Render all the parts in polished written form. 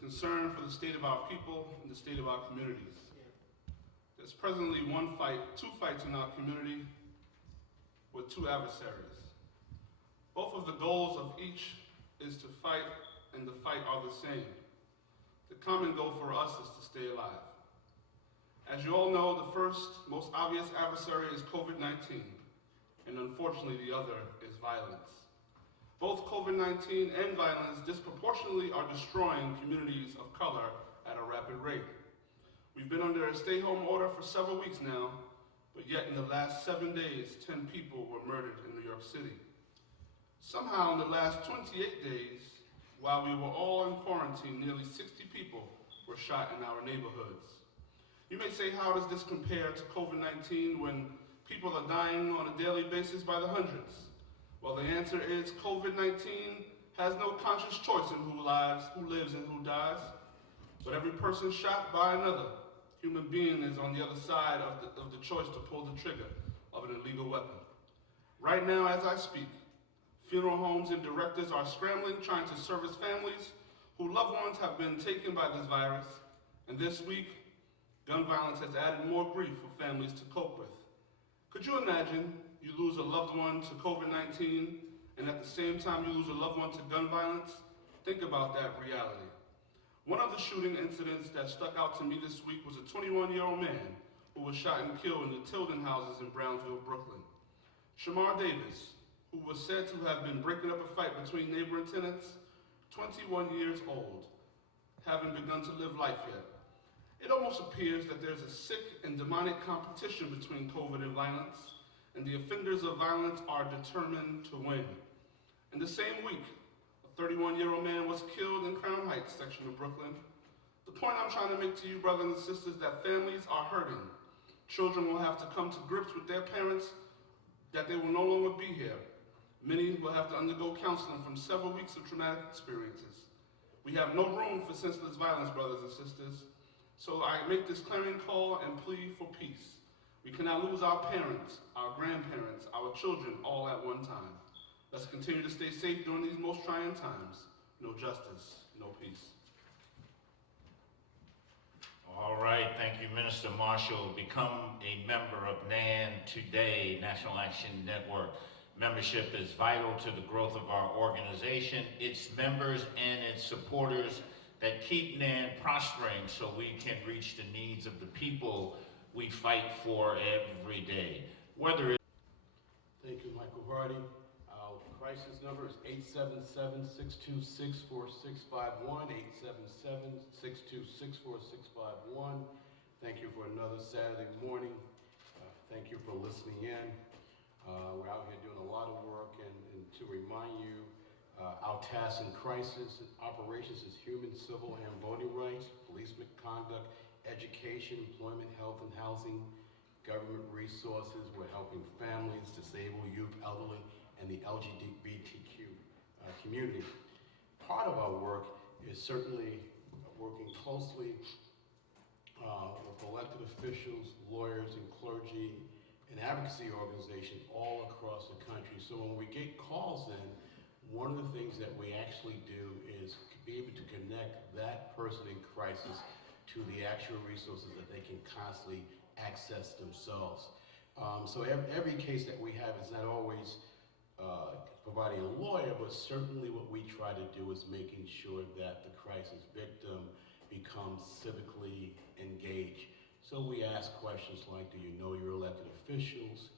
concern for the state of our people and the state of our communities. There's presently two fights in our community with two adversaries. Both of the goals of each is to fight, and the fight are the same. The common goal for us is to stay alive. As you all know, the first, most obvious adversary is COVID-19, and unfortunately the other is violence. Both COVID-19 and violence disproportionately are destroying communities of color at a rapid rate. We've been under a stay-home order for several weeks now, but yet in the last 7 days, 10 people were murdered in New York City. Somehow in the last 28 days, while we were all in quarantine, nearly 60 people were shot in our neighborhoods. You may say, how does this compare to COVID-19 when people are dying on a daily basis by the hundreds? Well, the answer is COVID-19 has no conscious choice in who lives and who dies. But every person shot by another human being is on the other side of the choice to pull the trigger of an illegal weapon. Right now, as I speak, funeral homes and directors are scrambling, trying to service families whose loved ones have been taken by this virus. And this week, gun violence has added more grief for families to cope with. Could you imagine you lose a loved one to COVID-19 and at the same time you lose a loved one to gun violence? Think about that reality. One of the shooting incidents that stuck out to me this week was a 21-year-old man who was shot and killed in the Tilden houses in Brownsville, Brooklyn. Shamar Davis, who was said to have been breaking up a fight between neighboring tenants, 21 years old, haven't begun to live life yet. It almost appears that there's a sick and demonic competition between COVID and violence, and the offenders of violence are determined to win. In the same week, a 31-year-old man was killed in Crown Heights section of Brooklyn. The point I'm trying to make to you, brothers and sisters, that families are hurting. Children will have to come to grips with their parents that they will no longer be here. Many will have to undergo counseling from several weeks of traumatic experiences. We have no room for senseless violence, brothers and sisters. So I make this clarion call and plea for peace. We cannot lose our parents, our grandparents, our children all at one time. Let's continue to stay safe during these most trying times. No justice, no peace. All right, thank you, Minister Marshall. Become a member of NAN today, National Action Network. Membership is vital to the growth of our organization, its members and its supporters that keep NAN prospering so we can reach the needs of the people we fight for every day. Whether it's Thank you, Michael Hardy. Our crisis number is 877-626-4651, 877-626-4651. Thank you for another Saturday morning. Thank you for listening in. We're out here doing a lot of work, and to remind you, our tasks in crisis operations is human, civil, and voting rights, police conduct, education, employment, health, and housing, government resources. We're helping families, disabled, youth, elderly, and the LGBTQ community. Part of our work is certainly working closely with elected officials, lawyers, and clergy, and advocacy organizations all across the country. So when we get calls in, one of the things that we actually do is be able to connect that person in crisis to the actual resources that they can constantly access themselves. So every case that we have is not always providing a lawyer, but certainly what we try to do is making sure that the crisis victim becomes civically engaged. So we ask questions like, do you know your elected officials?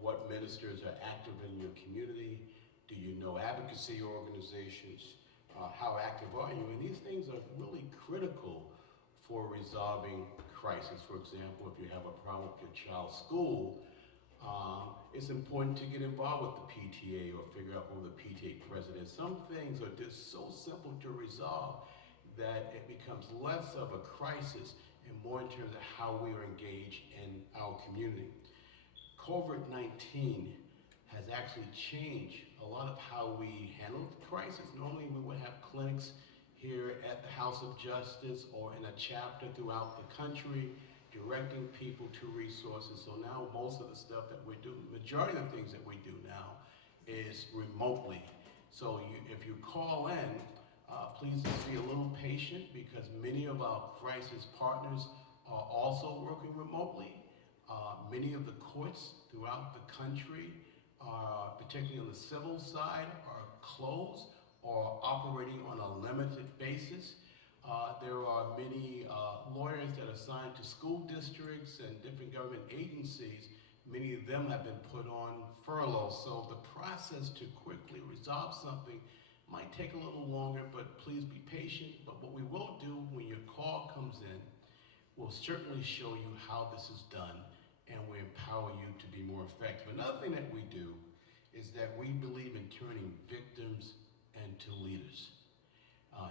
What ministers are active in your community? Do you know advocacy organizations? How active are you? And these things are really critical for resolving crisis. For example, if you have a problem with your child's school, it's important to get involved with the PTA or figure out who the PTA president is. Some things are just so simple to resolve that it becomes less of a crisis and more in terms of how we are engaged in our community. COVID-19 has actually changed a lot of how we handle the crisis. Normally we would have clinics here at the House of Justice or in a chapter throughout the country, directing people to resources. So now most of the stuff that we do, majority of the things that we do now is remotely. So if you call in, Please just be a little patient because many of our crisis partners are also working remotely. Many of the courts throughout the country, particularly on the civil side, are closed or operating on a limited basis. There are many lawyers that are assigned to school districts and different government agencies. Many of them have been put on furlough, so the process to quickly resolve something might take a little longer, but please be patient. But what we will do when your call comes in, we'll certainly show you how this is done, and we empower you to be more effective. Another thing that we do is that we believe in turning victims into leaders.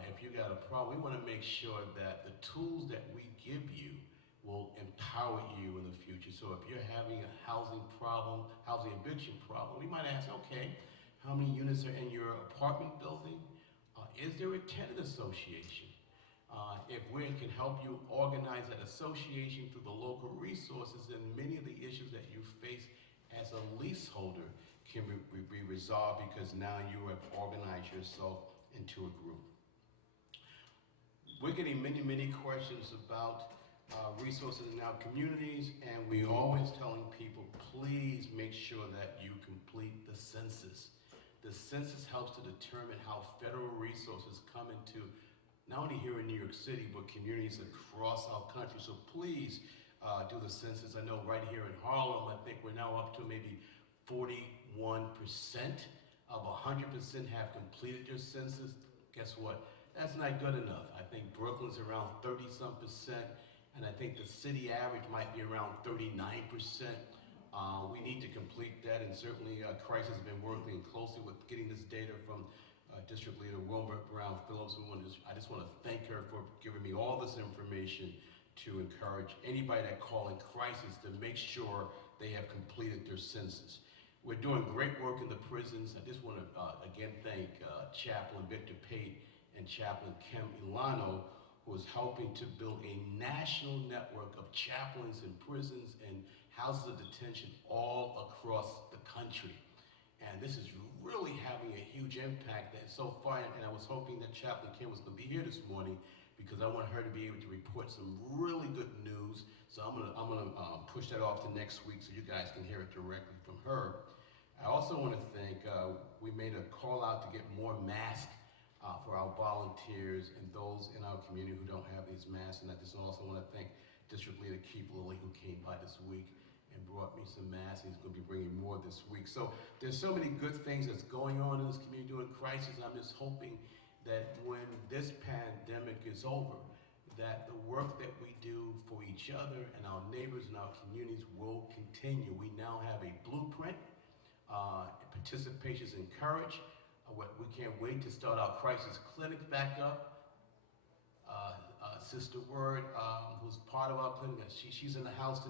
If you got a problem, we want to make sure that the tools that we give you will empower you in the future. So if you're having a housing problem, housing eviction problem, we might ask, okay, how many units are in your apartment building? Is there a tenant association? If we can help you organize that association through the local resources, then many of the issues that you face as a leaseholder can be resolved because now you have organized yourself into a group. We're getting many, many questions about resources in our communities, and we're always telling people, please make sure that you complete the census. The census helps to determine how federal resources come into not only here in New York City, but communities across our country. So please do the census. I know right here in Harlem, I think we're now up to maybe 41% of 100% have completed their census. Guess what? That's not good enough. I think Brooklyn's around 30-some%, and I think the city average might be around 39%. We need to complete that, and certainly Crisis has been working closely with getting this data from District Leader Wilmer Brown Phillips. I just want to thank her for giving me all this information to encourage anybody that call in crisis to make sure they have completed their census. We're doing great work in the prisons. I just want to again thank Chaplain Victor Pate and Chaplain Kim Ilano, who is helping to build a national network of chaplains in prisons and houses of detention all across the country. And this is really having a huge impact that so far, and I was hoping that Chaplain Kim was going to be here this morning because I want her to be able to report some really good news. So I'm gonna push that off to next week so you guys can hear it directly from her. I also want to thank, we made a call out to get more masks for our volunteers and those in our community who don't have these masks. And I just also want to thank District Leader Keith Lilly, who came by this week and brought me some masks. He's going to be bringing more this week. So there's so many good things that's going on in this community during crisis. I'm just hoping that when this pandemic is over, that the work that we do for each other and our neighbors and our communities will continue. We now have a blueprint. Participation is encouraged. We can't wait to start our crisis clinic back up. Sister Word, who's part of our clinic, she's in the house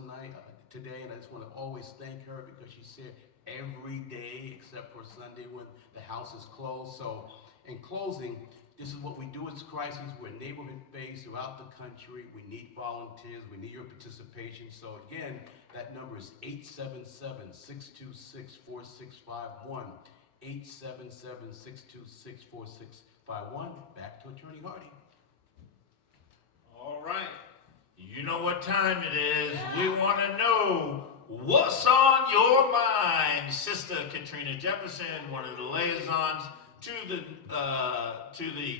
today, and I just want to always thank her because she's here every day except for Sunday when the house is closed. So in closing, this is what we do as crisis. We're neighborhood-based throughout the country. We need volunteers. We need your participation. So again, that number is 877-626-4651. 877-626-4651. Back to Attorney Hardy. All right. You know what time it is. We want to know what's on your mind. Sister Katrina Jefferson, one of the liaisons to the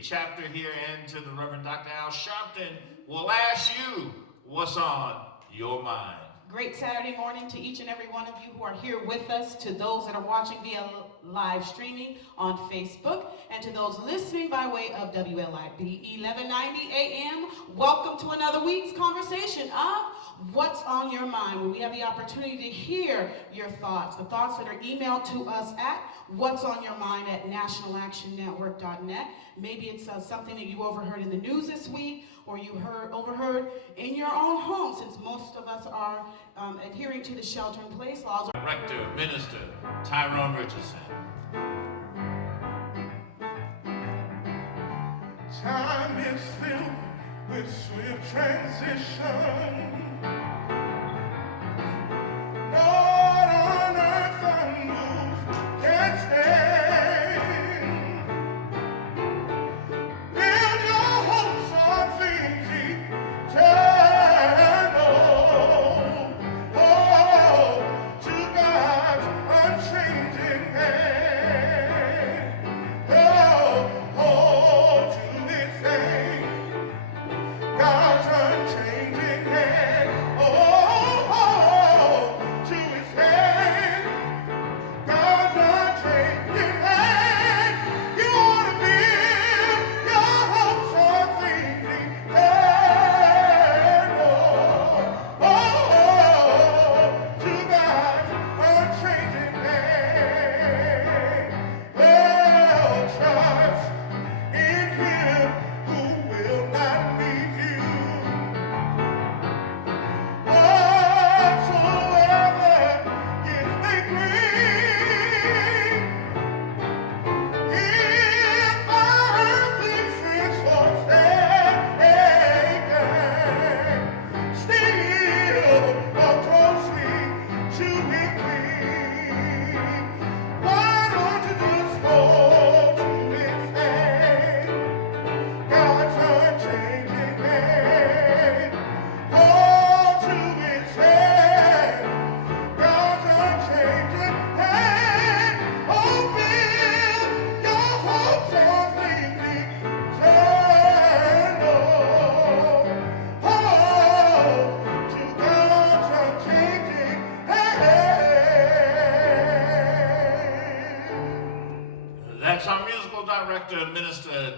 chapter here and to the Reverend Dr. Al Sharpton, will ask you what's on your mind. Great Saturday morning to each and every one of you who are here with us, to those that are watching via live streaming on Facebook, and to those listening by way of WLIB 1190 AM. Welcome to another week's conversation of What's on Your Mind, where we have the opportunity to hear your thoughts, the thoughts that are emailed to us at whatsonyourmind@nationalactionnetwork.net. Maybe it's something that you overheard in the news this week, or you overheard in your own home, since most of us are adhering to the shelter-in-place laws. Director, Minister Tyrone Richardson. Time is filled with swift transition. Lord, on earth unmoved can stand.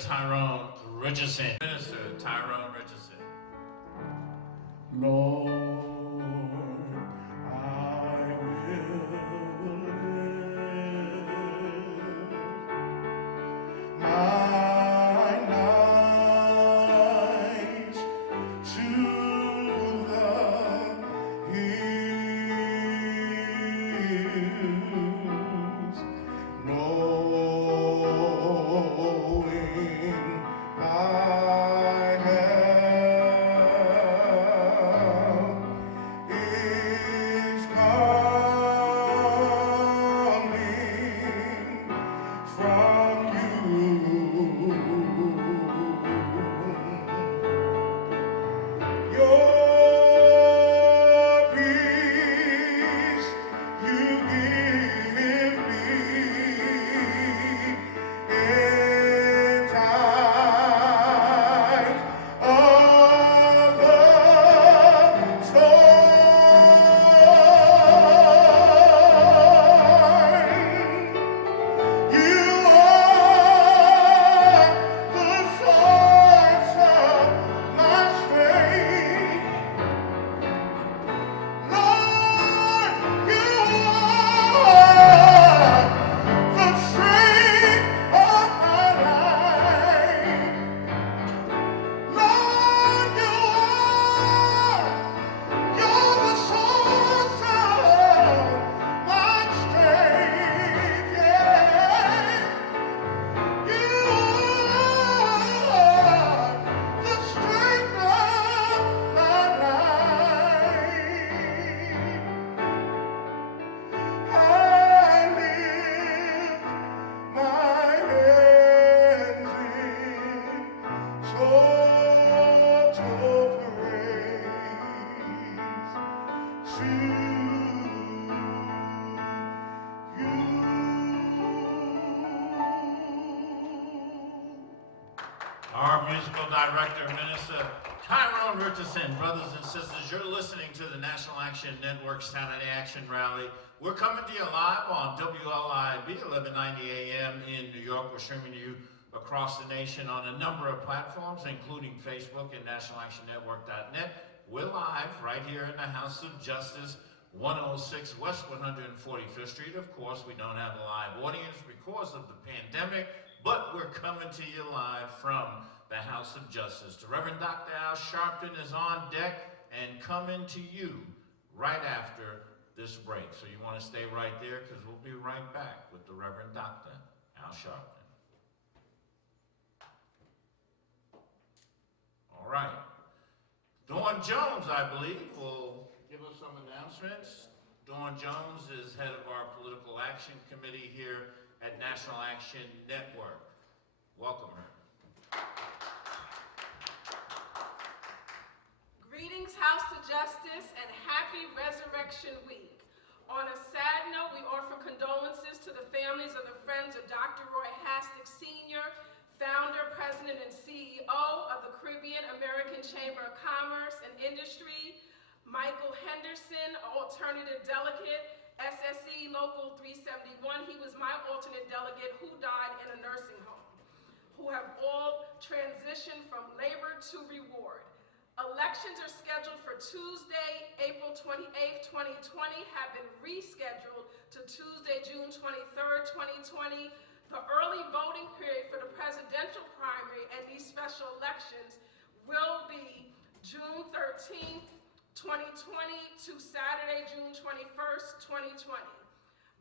Tyrone Richardson. Minister Tyrone Richardson. Lord, I will live my nights to the hills, knowing my help is coming from you. Your peace you give me in times of the storm. You are the source of my strength. Lord, you are the strength of my life. Lord, you're the source of my strength. Yeah. You are the strength of my life. I lift my hands in total praise to you. Our musical director, Minister Tyrone Richardson. Brothers and sisters, you're listening to the National Action Network Saturday Action Rally. We're coming to you live on WLIB 1190 AM in New York. We're streaming to you across the nation on a number of platforms, including Facebook and nationalactionnetwork.net. We're live right here in the House of Justice, 106 West 145th Street. Of course, we don't have a live audience because of the pandemic, but we're coming to you live from the House of Justice. The Reverend Dr. Al Sharpton is on deck and coming to you right after this break. So you want to stay right there because we'll be right back with the Reverend Dr. Al Sharpton. All right. Dawn Jones, I believe, will give us some announcements. Dawn Jones is head of our Political Action Committee here at National Action Network. Welcome her. Greetings, House of Justice, and happy Resurrection Week. On a sad note, we offer condolences to the families of the friends of Dr. Roy Hastic Sr., founder, president, and CEO of the Caribbean American Chamber of Commerce and Industry, Michael Henderson, alternative delegate, SSE Local 371. He was my alternate delegate who died in a nursing home, who have all transitioned from labor to reward. Elections are scheduled for Tuesday, April 28th, 2020, have been rescheduled to Tuesday, June 23rd, 2020. The early voting period for the presidential primary and these special elections will be June 13th, 2020 to Saturday, June 21st, 2020.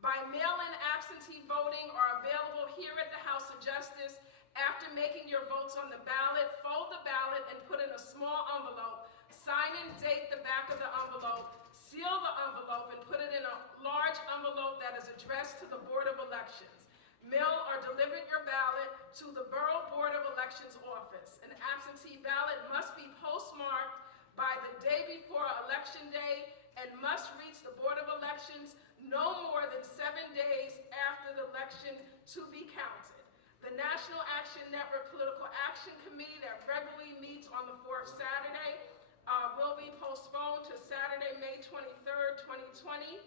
By mail-in absentee voting are available here at the House of Justice. After making your votes on the ballot, fold the ballot and put in a small envelope. Sign and date the back of the envelope, seal the envelope, and put it in a large envelope that is addressed to the Board of Elections. Mail or deliver your ballot to the Borough Board of Elections office. An absentee ballot must be postmarked by the day before Election Day and must reach the Board of Elections no more than 7 days after the election to be counted. The National Action Network Political Action Committee that regularly meets on the fourth Saturday will be postponed to Saturday, May 23rd, 2020,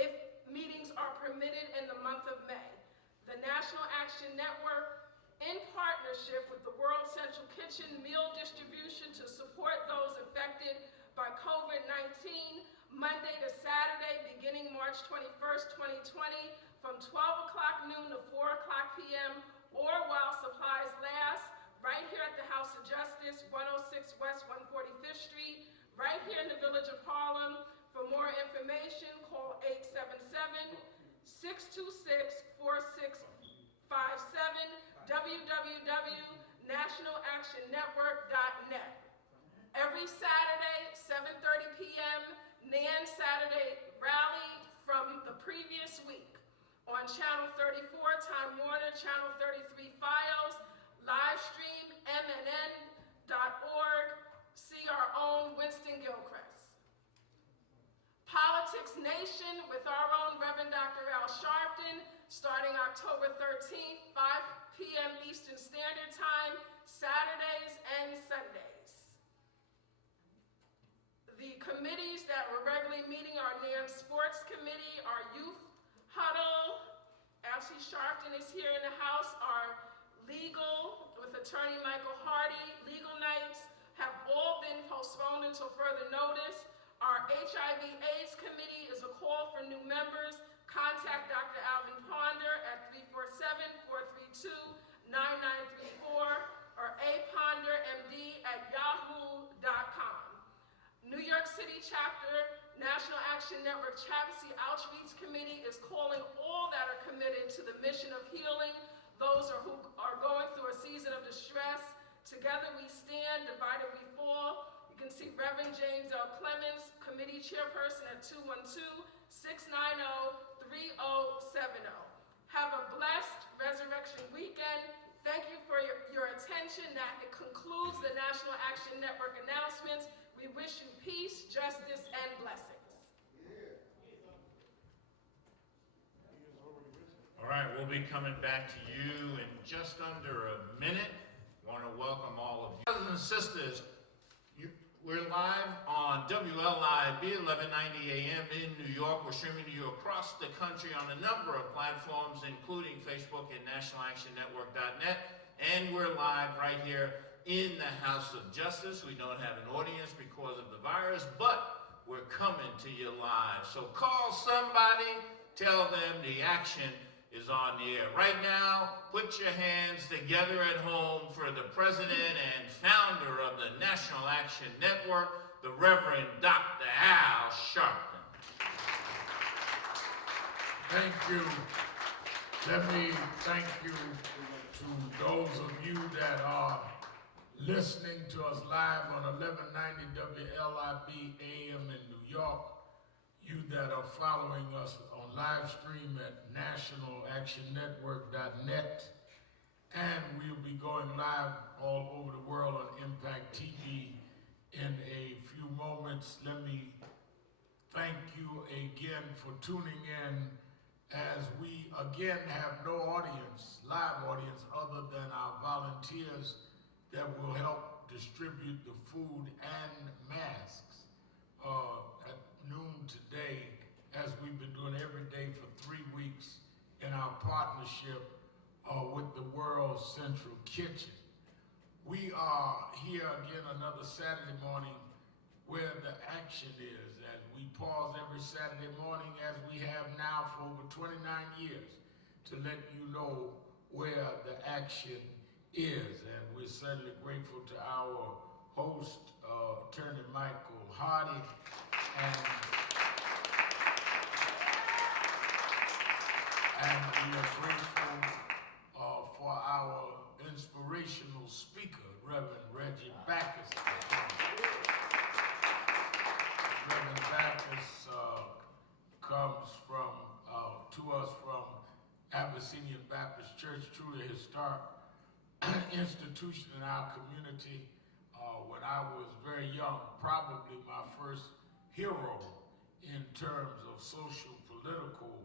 if meetings are permitted in the month of May. The National Action Network in partnership with the World Central Kitchen meal distribution to support those affected by COVID-19, Monday to Saturday, beginning March 21st, 2020, from 12 o'clock noon to 4 o'clock p.m., or while supplies last, right here at the House of Justice, 106 West 145th Street, right here in the Village of Harlem. For more information, call 877-626-4657, www.nationalactionnetwork.net. Every Saturday, 7:30 p.m., NAN Saturday Rally from the previous week on Channel 34, Time Warner, Channel 33 Files, live stream, mnn.org, see our own Winston Gilchrist. Politics Nation with our own Reverend Dr. Al Sharpton, starting October 13th, 5 p.m. Eastern Standard Time, Saturdays and Sundays. The committees that were regularly meeting our NAN Sports Committee, our Youth Huddle, Ashley Sharpton is here in the house, our Legal with Attorney Michael Hardy, legal nights have all been postponed until further notice. Our HIV/AIDS Committee is a call for new members. Contact Dr. Alvin Ponder at 347-432-9934 or apondermd@yahoo.com. New York City Chapter National Action Network Chaplaincy Outreach Committee is calling all that are committed to the mission of healing those who are going through a season of distress. Together we stand, divided we fall. You can see Reverend James L. Clemens, Committee Chairperson at 212-690-3070. Have a blessed Resurrection Weekend. Thank you for your attention. That concludes the National Action Network announcements. We wish you peace, justice, and blessings. All right, we'll be coming back to you in just under a minute. Want to welcome all of you. Brothers and sisters, we're live on WLIB 1190 AM in New York. We're streaming to you across the country on a number of platforms, including Facebook and nationalactionnetwork.net. And we're live right here in the House of Justice. We don't have an audience because of the virus, but we're coming to you live. So call somebody, tell them the action is on the air. Right now, put your hands together at home for the president and founder of the National Action Network, the Reverend Dr. Al Sharpton. Thank you. Let me thank you to those of you that are listening to us live on 1190 WLIB AM in New York. You that are following us on live stream at nationalactionnetwork.net, and we'll be going live all over the world on Impact TV in a few moments. Let me thank you again for tuning in as we again have no audience, live audience, other than our volunteers that will help distribute the food and masks at noon today, as we've been doing every day for 3 weeks in our partnership with the World Central Kitchen. We are here again another Saturday morning where the action is, as we pause every Saturday morning, as we have now for over 29 years, to let you know where the action is. And we're certainly grateful to our host, Attorney Michael Hardy, and we are grateful for our inspirational speaker, Reverend Reggie Backus. Reverend Backus comes to us from Abyssinian Baptist Church, truly a historic institution in our community. When I was very young, probably my first hero in terms of social political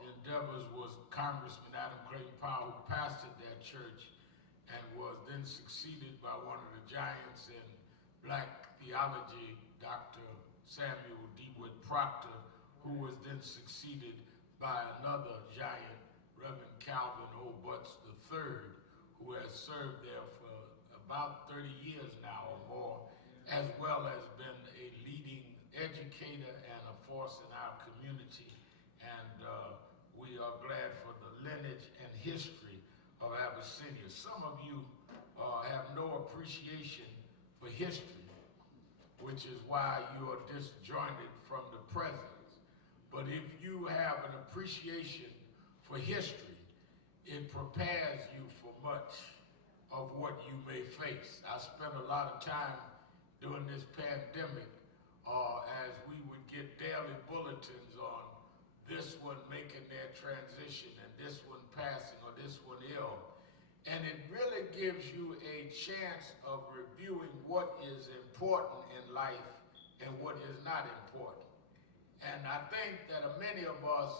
endeavors was Congressman Adam Clayton Powell, who pastored that church and was then succeeded by one of the giants in black theology, Dr. Samuel DeWitt Proctor, who was then succeeded by another giant, Reverend Calvin O. Butts III. who has served there for about 30 years now or more, as well as been a leading educator and a force in our community. And we are glad for the lineage and history of Abyssinia. Some of you have no appreciation for history, which is why you are disjointed from the present. But if you have an appreciation for history, it prepares you for much of what you may face. I spent a lot of time during this pandemic as we would get daily bulletins on this one making their transition and this one passing or this one ill. And it really gives you a chance of reviewing what is important in life and what is not important. And I think that many of us,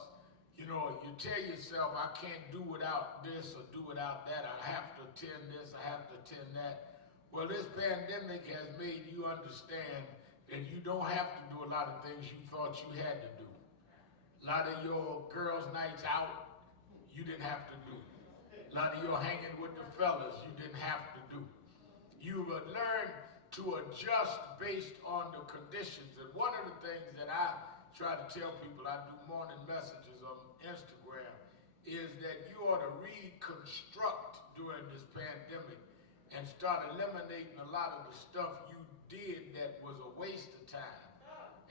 you know, you tell yourself, I can't do without this or do without that. I have to attend this, I have to attend that. Well, this pandemic has made you understand that you don't have to do a lot of things you thought you had to do. A lot of your girls' nights out, you didn't have to do. A lot of your hanging with the fellas, you didn't have to do. You would learn to adjust based on the conditions. And one of the things that I try to tell people, I do morning messages on Instagram, is that you ought to reconstruct during this pandemic and start eliminating a lot of the stuff you did that was a waste of time,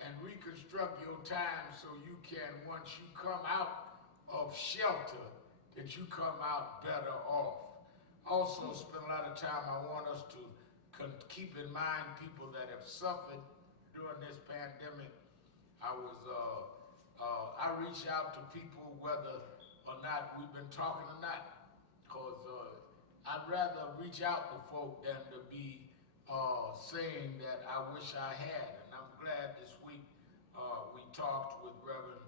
and reconstruct your time so you can, once you come out of shelter, that you come out better off. Also spend a lot of time, I want us to keep in mind people that have suffered during this pandemic. I reach out to people whether or not we've been talking or not, because I'd rather reach out to folk than to be saying that I wish I had. And I'm glad this week we talked with Reverend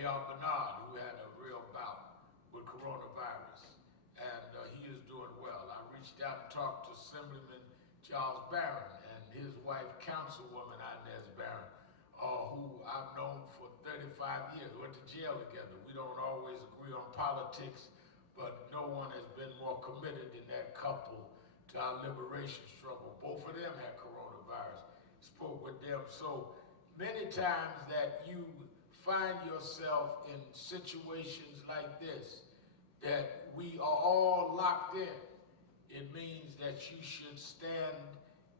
A.R. Bernard, who had a real bout with coronavirus, and he is doing well. I reached out and talked to Assemblyman Charles Barron and his wife, Councilwoman Inez Barron, who I've known for 35 years, went to jail together. We don't always agree on politics, but no one has been more committed than that couple to our liberation struggle. Both of them had coronavirus. Spoke with them. So many times that you find yourself in situations like this, that we are all locked in, it means that you should stand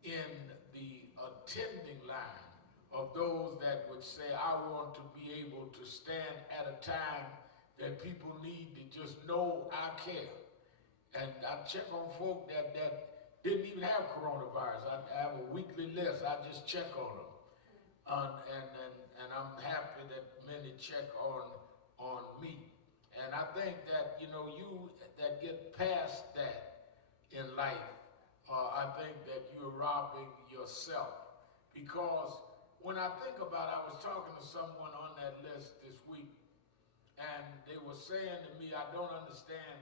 in the attending line of those that would say, I want to be able to stand at a time that people need to just know I care. And I check on folk that didn't even have coronavirus. I have a weekly list. I just check on them. And I'm happy that many check on me. And I think that, you know, you that get past that in life, I think that you're robbing yourself. Because when I think about it, I was talking to someone on that list this week, and they were saying to me, I don't understand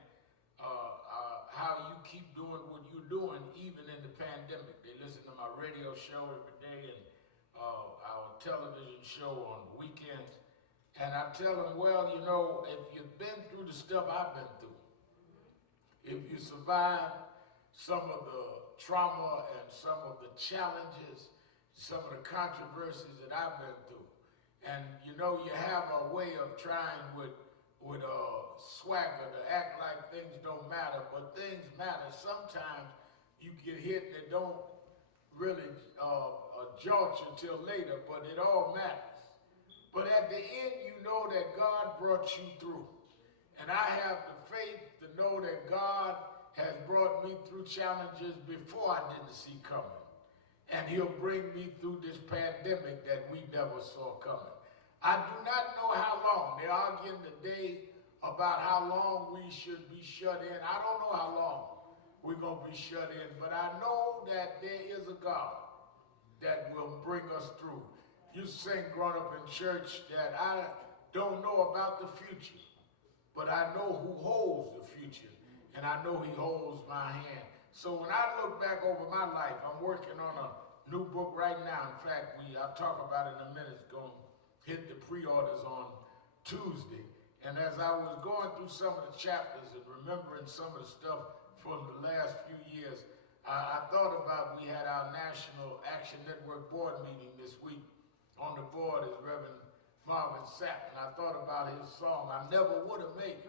how you keep doing what you're doing even in the pandemic. They listen to my radio show every day and our television show on weekends. And I tell them, well, you know, if you've been through the stuff I've been through, if you survived some of the trauma and some of the challenges, some of the controversies that I've been through, and you know, you have a way of trying with swagger to act like things don't matter, but things matter. Sometimes you get hit and it don't really jolt you till later, but it all matters. But at the end, you know that God brought you through. And I have the faith to know that God has brought me through challenges before I didn't see coming. And he'll bring me through this pandemic that we never saw coming. I do not know how long. They're arguing today about how long we should be shut in. I don't know how long we're going to be shut in, but I know that there is a God that will bring us through. You sing growing up in church that I don't know about the future, but I know who holds the future, and I know he holds my hand. So when I look back over my life, I'm working on a new book right now. In fact, I'll talk about it in a minute. It's going to hit the pre-orders on Tuesday. And as I was going through some of the chapters and remembering some of the stuff for the last few years. I thought about, we had our National Action Network board meeting this week. On the board is Reverend Marvin Sapp, and I thought about his song, I Never Would Have Made It.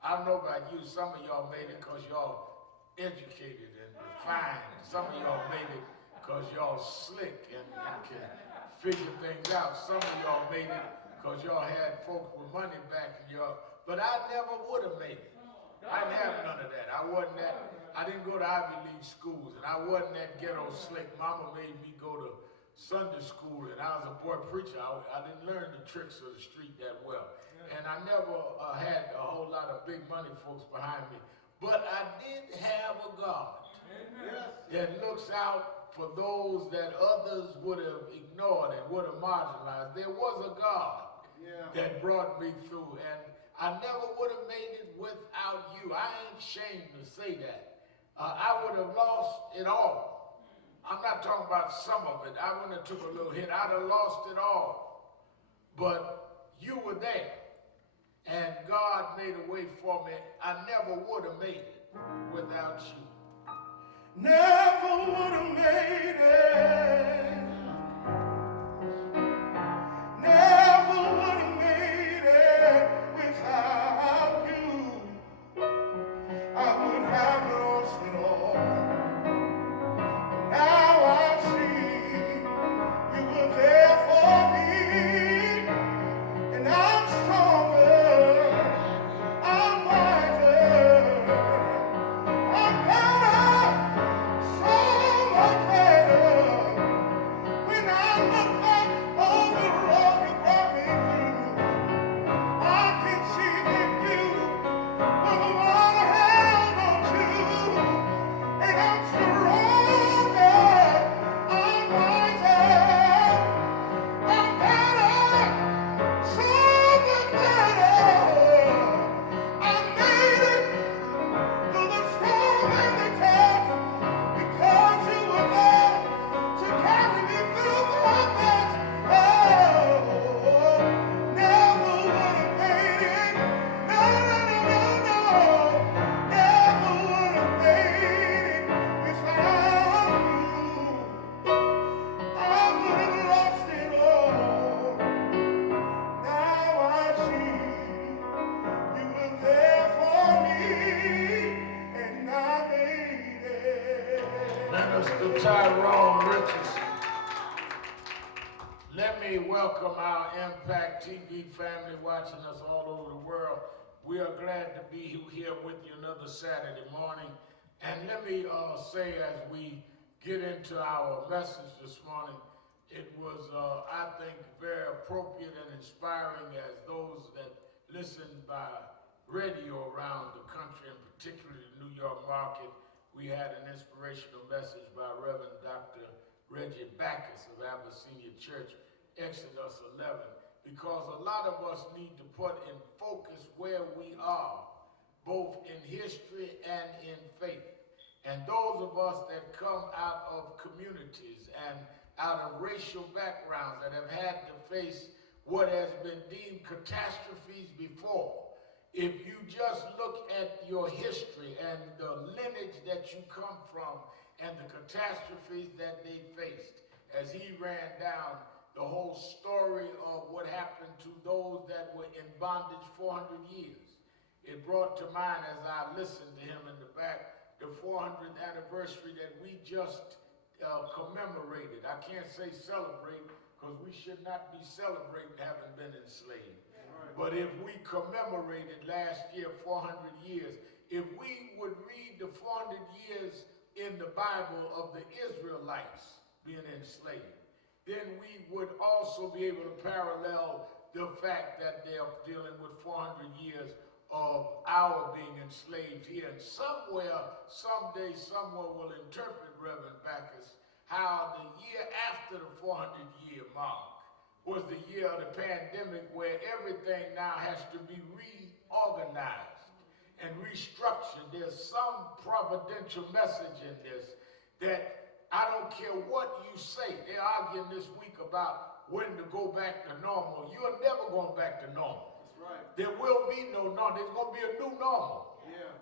I don't know about you, some of y'all made it because y'all educated and refined. Some of y'all made it because y'all slick and can figure things out. Some of y'all made it because y'all had folks with money back in y'all. But I never would have made it. I didn't have none of that. I didn't go to Ivy League schools, and I wasn't that ghetto slick. Mama made me go to Sunday school, and I was a boy preacher. I didn't learn the tricks of the street that well. And I never had a whole lot of big money folks behind me. But I did have a God that looks out for those that others would have ignored and would have marginalized. There was a God that brought me through, and I never would have made it without you. I ain't ashamed to say that. I would have lost it all. I'm not talking about some of it. I wouldn't have took a little hit. I'd have lost it all. But you were there. And God made a way for me. I never would have made it without you. Never would have made it. Never would have made it without you. I would have lost it all. Now I see you were there for me, and I'm stronger, I'm wiser, I'm better, so much better. When I look back over the road you brought me through, I can see that you were the one I held on to, and I'm stronger, I'm wiser, I'm better, so much better. I made it through the storm and the test because you were there to carry me through the mess. Oh, never would have made it. No, no, no, no, no. Never would have made it without you. I would have lost it all. Now I see you were there for me, and I made it. Minister Tyrone Richardson. Let me welcome our Impact TV family watching us all over the world. We are glad to be here with you another Saturday morning. And let me say, as we get into our message this morning, it was, I think, very appropriate and inspiring as those that listen by radio around the country, and particularly the New York market. We had an inspirational message by Reverend Dr. Reggie Backus of Abyssinia Church, Exodus 11, because a lot of us need to put in focus where we are, both in history and in faith. And those of us that come out of communities and out of racial backgrounds that have had to face what has been deemed catastrophes before, if you just look at your history and the lineage that you come from and the catastrophes that they faced, as he ran down the whole story of what happened to those that were in bondage 400 years. It brought to mind, as I listened to him in the back, the 400th anniversary that we just commemorated. I can't say celebrate, because we should not be celebrating having been enslaved. But if we commemorated last year 400 years, if we would read the 400 years in the Bible of the Israelites being enslaved, then we would also be able to parallel the fact that they are dealing with 400 years of our being enslaved here. And somewhere, someday, someone will interpret, Reverend Backus, how the year after the 400-year mark was the year of the pandemic, where everything now has to be reorganized and restructured. There's some providential message in this that I don't care what you say. They're arguing this week about when to go back to normal. You're never going back to normal. That's right. There will be no normal. There's going to be a new normal.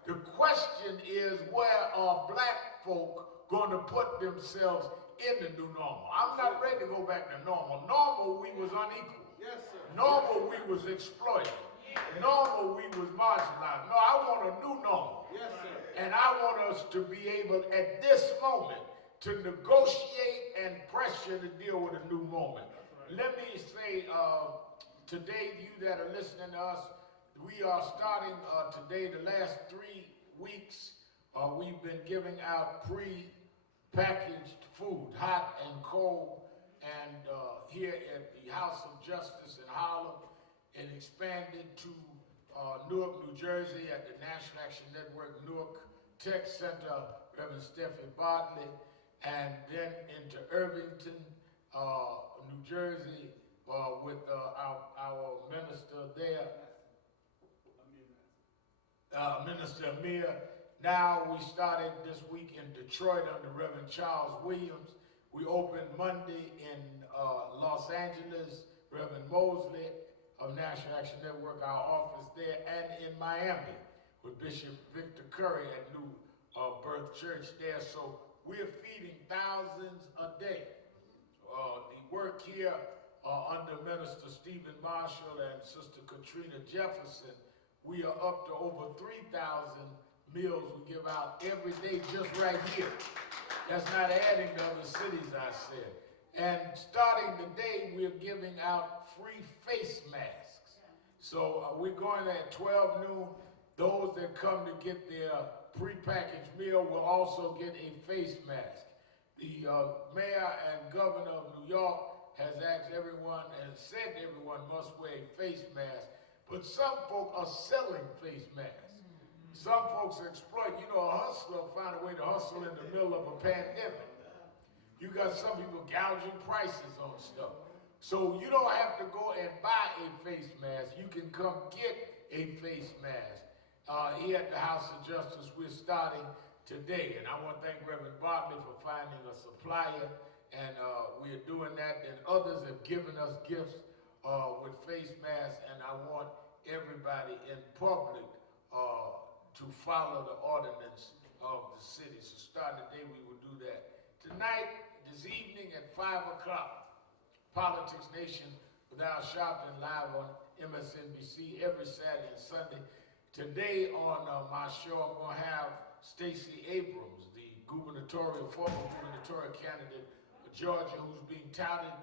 The question is, where are black folk going to put themselves in the new normal? I'm not ready to go back to normal. Normal, we was unequal. Yes, sir. Normal, we was exploited. Normal, we was marginalized. No, I want a new normal. Yes, sir. And I want us to be able, at this moment, to negotiate and pressure to deal with a new moment. Let me say, today, you that are listening to us, we are starting today, the last 3 weeks, we've been giving out pre-packaged food, hot and cold, and here at the House of Justice in Harlem, and expanded to Newark, New Jersey at the National Action Network Newark Tech Center, Reverend Steffi Bartley, and then into Irvington, New Jersey, with our minister there, Minister Amir. Now we started this week in Detroit under Reverend Charles Williams. We opened Monday in Los Angeles, Reverend Mosley of National Action Network, our office there, and in Miami with Bishop Victor Curry at New Birth Church there. So we're feeding thousands a day. The work here under Minister Stephen Marshall and Sister Katrina Jefferson, we are up to over 3,000 meals we give out every day just right here. That's not adding to other cities, I said. And starting today, we're giving out free face masks. So we're going at 12 noon. Those that come to get their prepackaged meal will also get a face mask. The mayor and governor of New York has asked everyone and said everyone must wear a face mask. But some folk are selling face masks. Some folks exploit. You know, a hustler find a way to hustle in the middle of a pandemic. You got some people gouging prices on stuff. So you don't have to go and buy a face mask. You can come get a face mask. Here at the House of Justice, we're starting today. And I want to thank Reverend Bartley for finding a supplier. And we're doing that. And others have given us gifts with face masks. And I want everybody in public to follow the ordinance of the city. So starting today, we will do that. Tonight, this evening at 5 o'clock, Politics Nation Without Sharpton live on MSNBC every Saturday and Sunday. Today on my show, I'm going to have Stacey Abrams, the former gubernatorial candidate for Georgia, who's being touted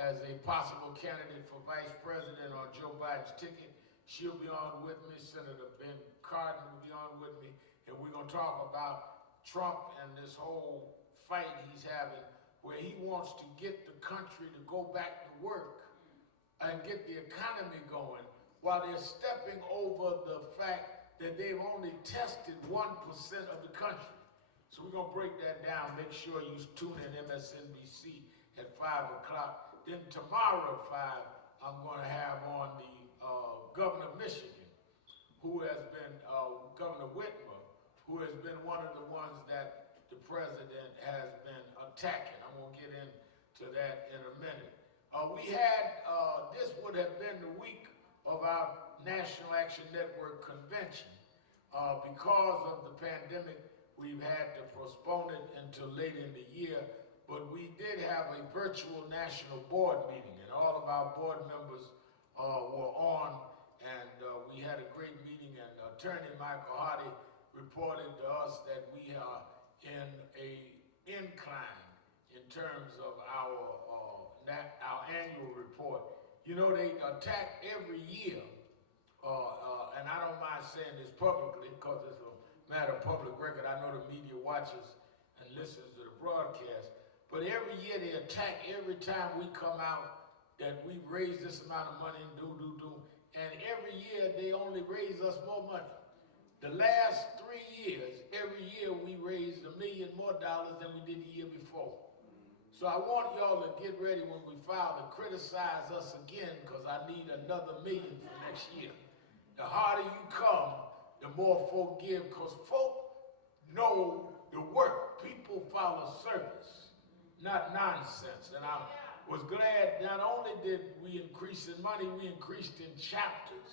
as a possible candidate for vice president on Joe Biden's ticket. She'll be on with me. Senator Ben Cardin will be on with me. And we're going to talk about Trump and this whole fight he's having where he wants to get the country to go back to work and get the economy going while they're stepping over the fact that they've only tested 1% of the country. So we're going to break that down. Make sure you tune in MSNBC at 5 o'clock. Then tomorrow at 5, I'm going to have on the governor of Michigan, who has been, Governor Whitmer, who has been one of the ones that the president has been attacking. I'm going to get into that in a minute. We had, this would have been the week of our National Action Network convention. Because of the pandemic, we've had to postpone it until late in the year, but we did have a virtual national board meeting, and all of our board members were on, and we had a great meeting, and Attorney Michael Hardy reported to us that we are in a incline in terms of our annual report. You know, they attack every year, and I don't mind saying this publicly because it's a matter of public record. I know the media watches and listens to the broadcast, but every year they attack every time we come out that we raise this amount of money and do. And every year they only raise us more money. The last 3 years, every year we raised $1 million more than we did the year before. So I want y'all to get ready when we file to criticize us again because I need another $1 million for next year. The harder you come, the more folk give because folk know the work. People follow service, not nonsense. And I was glad not only did we increase in money, we increased in chapters.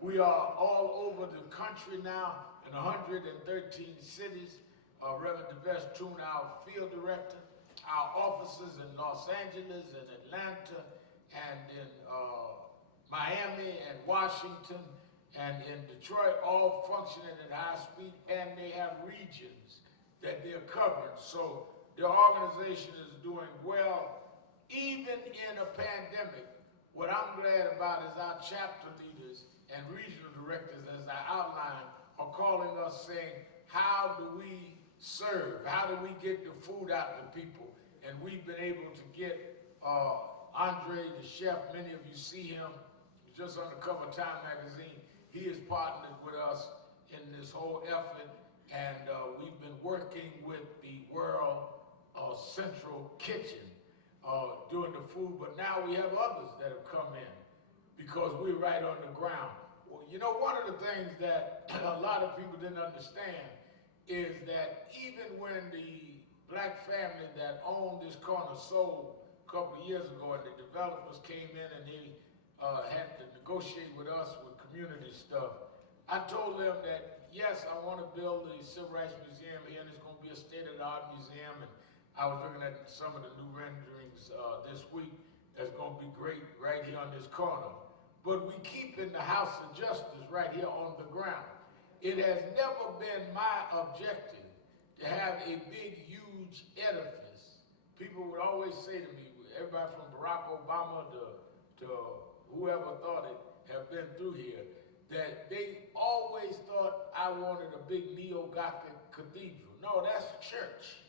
We are all over the country now in 113 cities. Reverend DeVest Toon, our field director, our offices in Los Angeles and Atlanta and in Miami and Washington and in Detroit, all functioning at high speed, and they have regions that they're covering. So their organization is doing well, even in a pandemic. What I'm glad about is our chapter leaders and regional directors, as I outlined, are calling us saying, how do we serve? How do we get the food out to people? And we've been able to get Andre, the chef, many of you see him, he's just on the cover of Time magazine. He has partnered with us in this whole effort, and we've been working with the World Central Kitchen doing the food, but now we have others that have come in because we're right on the ground. Well, you know, one of the things that a lot of people didn't understand is that even when the black family that owned this corner sold a couple of years ago, and the developers came in and they had to negotiate with us with community stuff, I told them that, yes, I want to build a Civil Rights Museum here, and it's going to be a state-of-the-art museum, and I was looking at some of the new renderings this week. That's going to be great right here on this corner. But we keep in the House of Justice right here on the ground. It has never been my objective to have a big, huge edifice. People would always say to me, everybody from Barack Obama to whoever thought it have been through here, that they always thought I wanted a big neo-Gothic cathedral. No, that's a church.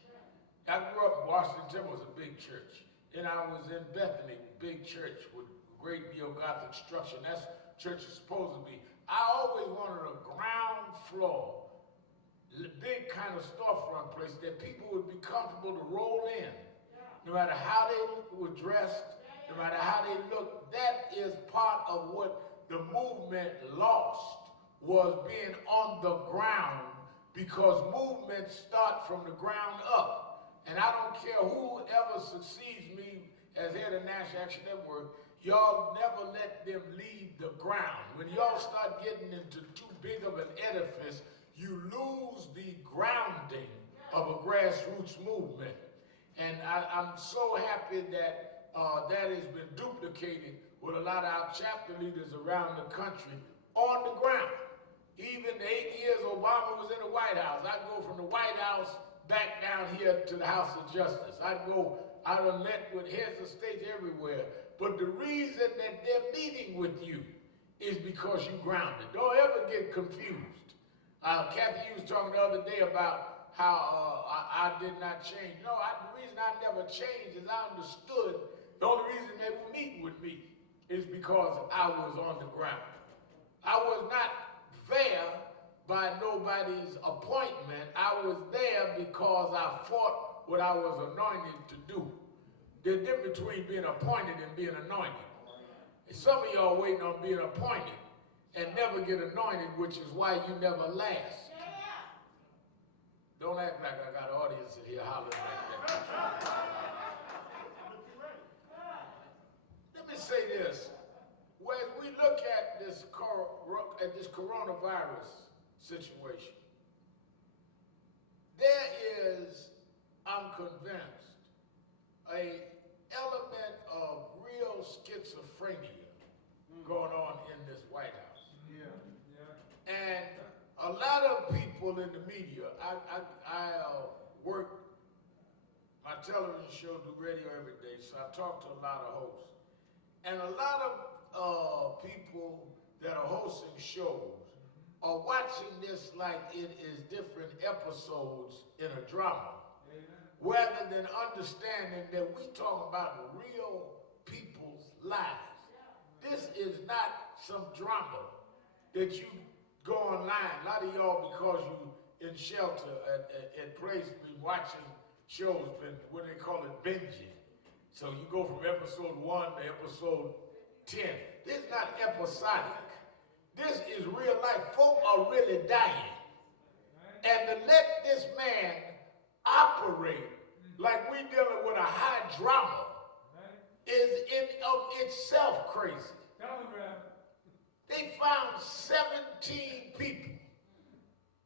I grew up in Washington, was a big church. Then I was in Bethany, big church with great neo-Gothic structure. And that's what church is supposed to be. I always wanted a ground floor, big kind of storefront place that people would be comfortable to roll in. No matter how they were dressed, no matter how they looked. That is part of what the movement lost, was being on the ground, because movements start from the ground up. And I don't care whoever succeeds me as head of National Action Network, y'all never let them leave the ground. When y'all start getting into too big of an edifice, you lose the grounding of a grassroots movement. And I'm so happy that that has been duplicated with a lot of our chapter leaders around the country on the ground. Even the 8 years Obama was in the White House, I'd go from the White House back down here to the House of Justice. I done met with heads of state everywhere. But the reason that they're meeting with you is because you grounded. Don't ever get confused. Kathy, you was talking the other day about how I did not change. No, the reason I never changed is I understood the only reason they were meeting with me is because I was on the ground. I was not there by nobody's appointment. I was there because I fought what I was anointed to do. There's a difference between being appointed and being anointed. And some of y'all waiting on being appointed and never get anointed, which is why you never last. Don't act like I got an audience in here hollering like that. Let me say this. When we look at this coronavirus situation, there is, I'm convinced, an element of real schizophrenia going on in this White House. And a lot of people in the media, I work my television show, do radio every day, so I talk to a lot of hosts. And a lot of people that are hosting shows are watching this like it is different episodes in a drama, rather than understanding that we talk about real people's lives. This is not some drama that you go online. A lot of y'all, because you in shelter at place, been watching shows, been what they call it, binging. So you go from episode 1 to episode 10. This is not episodic. This is real life. Folk are really dying. And to let this man operate like we dealing with a high drama is in of itself crazy. They they found 17 people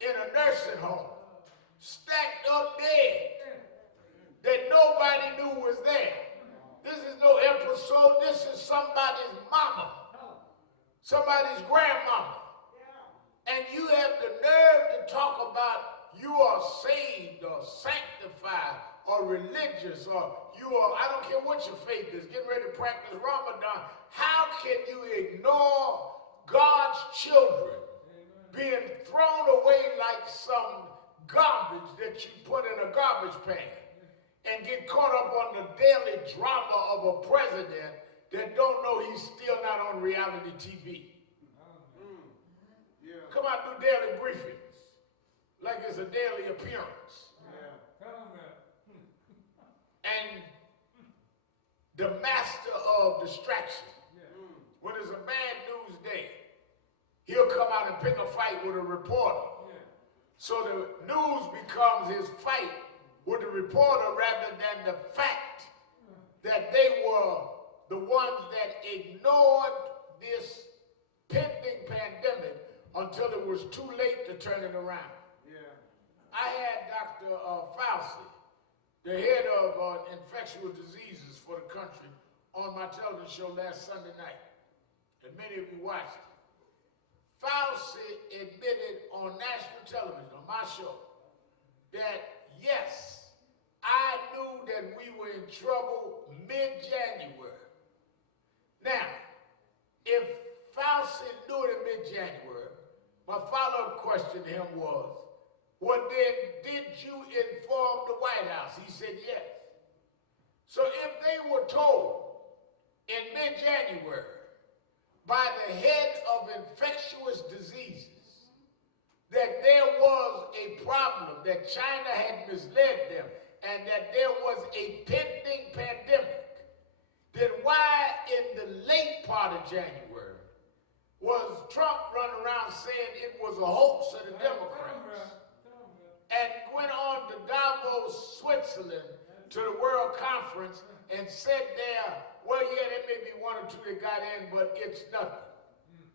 in a nursing home, stacked up dead, that nobody knew was there. This is no episode. This is somebody's mama, somebody's grandmama. And you have the nerve to talk about you are saved or sanctified or religious or you are, I don't care what your faith is, getting ready to practice Ramadan. How can you ignore God's children being thrown away like some garbage that you put in a garbage pan and get caught up on the daily drama of a president that don't know he's still not on reality TV? Come out and do daily briefings like it's a daily appearance. And the master of distraction, when it's a bad news day, he'll come out and pick a fight with a reporter. So the news becomes his fight with the reporter rather than the fact that they were the ones that ignored this pending pandemic until it was too late to turn it around. I had Dr. Fauci, the head of infectious diseases for the country, on my television show last Sunday night, and many of you watched it. Fauci admitted on national television, on my show, that yes, I knew that we were in trouble mid-January. Now, if Fauci knew it in mid-January, my follow-up question to him was, well then, did you inform the White House? He said yes. So if they were told in mid-January by the head of infectious diseases that there was a problem, that China had misled them, and that there was a pending pandemic, then why in the late part of January was Trump running around saying it was a hoax of the Democrats and went on to Davos, Switzerland, to the World Conference and said there, well, yeah, there may be one or two that got in, but it's nothing.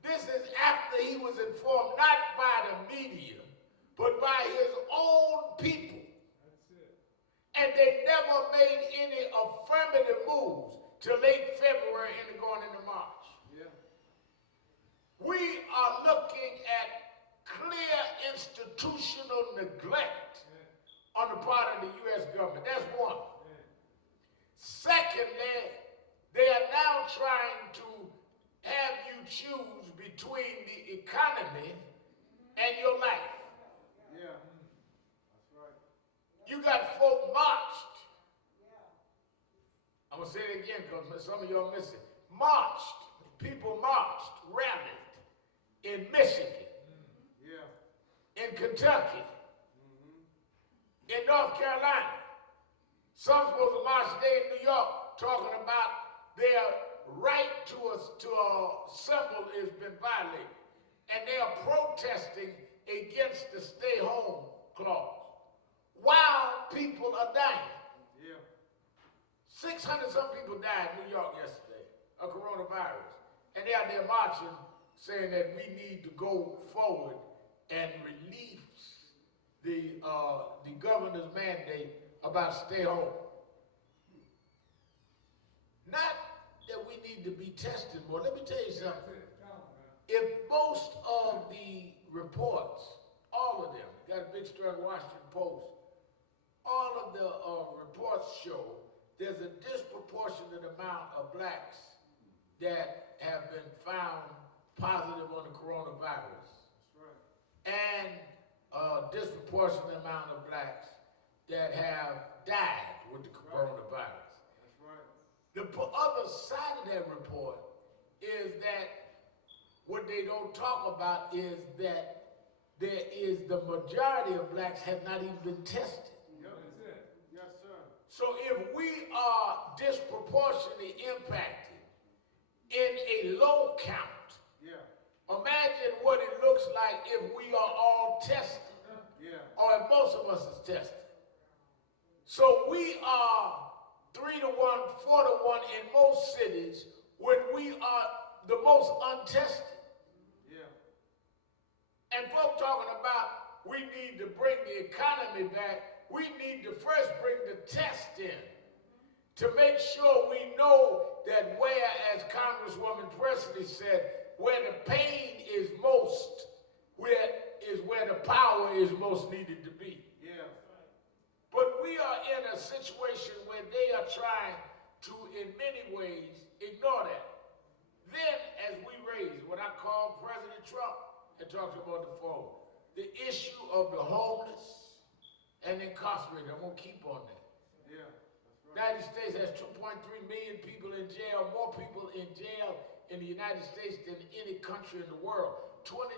This is after he was informed not by the media, but by his own people. And they never made any affirmative moves till late February and going into March. We are looking at clear institutional neglect on the part of the U.S. government. That's one. Secondly, they are now trying to have you choose between the economy and your life. You got folk marched. I'm going to say it again because some of y'all miss it. Marched. People marched, rallied in Michigan, in Kentucky, in North Carolina. Some supposed to march today in New York talking about their right to assemble has been violated. And they are protesting against the stay home clause while people are dying. 600 some people died in New York yesterday of coronavirus. And they're out there marching saying that we need to go forward and release the governor's mandate about stay home. Not that we need to be tested more. Let me tell you something. If most of the reports, all of them, got a big story in the Washington Post, all of the reports show there's a disproportionate amount of blacks that have been found positive on the coronavirus. And a disproportionate amount of blacks that have died with the coronavirus. The other side of that report is that what they don't talk about is that there is the majority of blacks have not even been tested. So if we are disproportionately impacted in a low count, imagine what it looks like if we are all tested, or if most of us is tested. So we are 3 to 1, 4 to 1 in most cities when we are the most untested. And folk talking about we need to bring the economy back, we need to first bring the test in to make sure we know that where, as Congresswoman Presley said, where the pain is most, where the power is most needed to be. Yeah. But we are in a situation where they are trying to, in many ways, ignore that. Then, as we raise what I call President Trump had talked about the phone, the issue of the homeless and incarcerated. I'm going to keep on that. Yeah. The United States has 2.3 million people in jail, more people in jail in the United States than any country in the world. 22%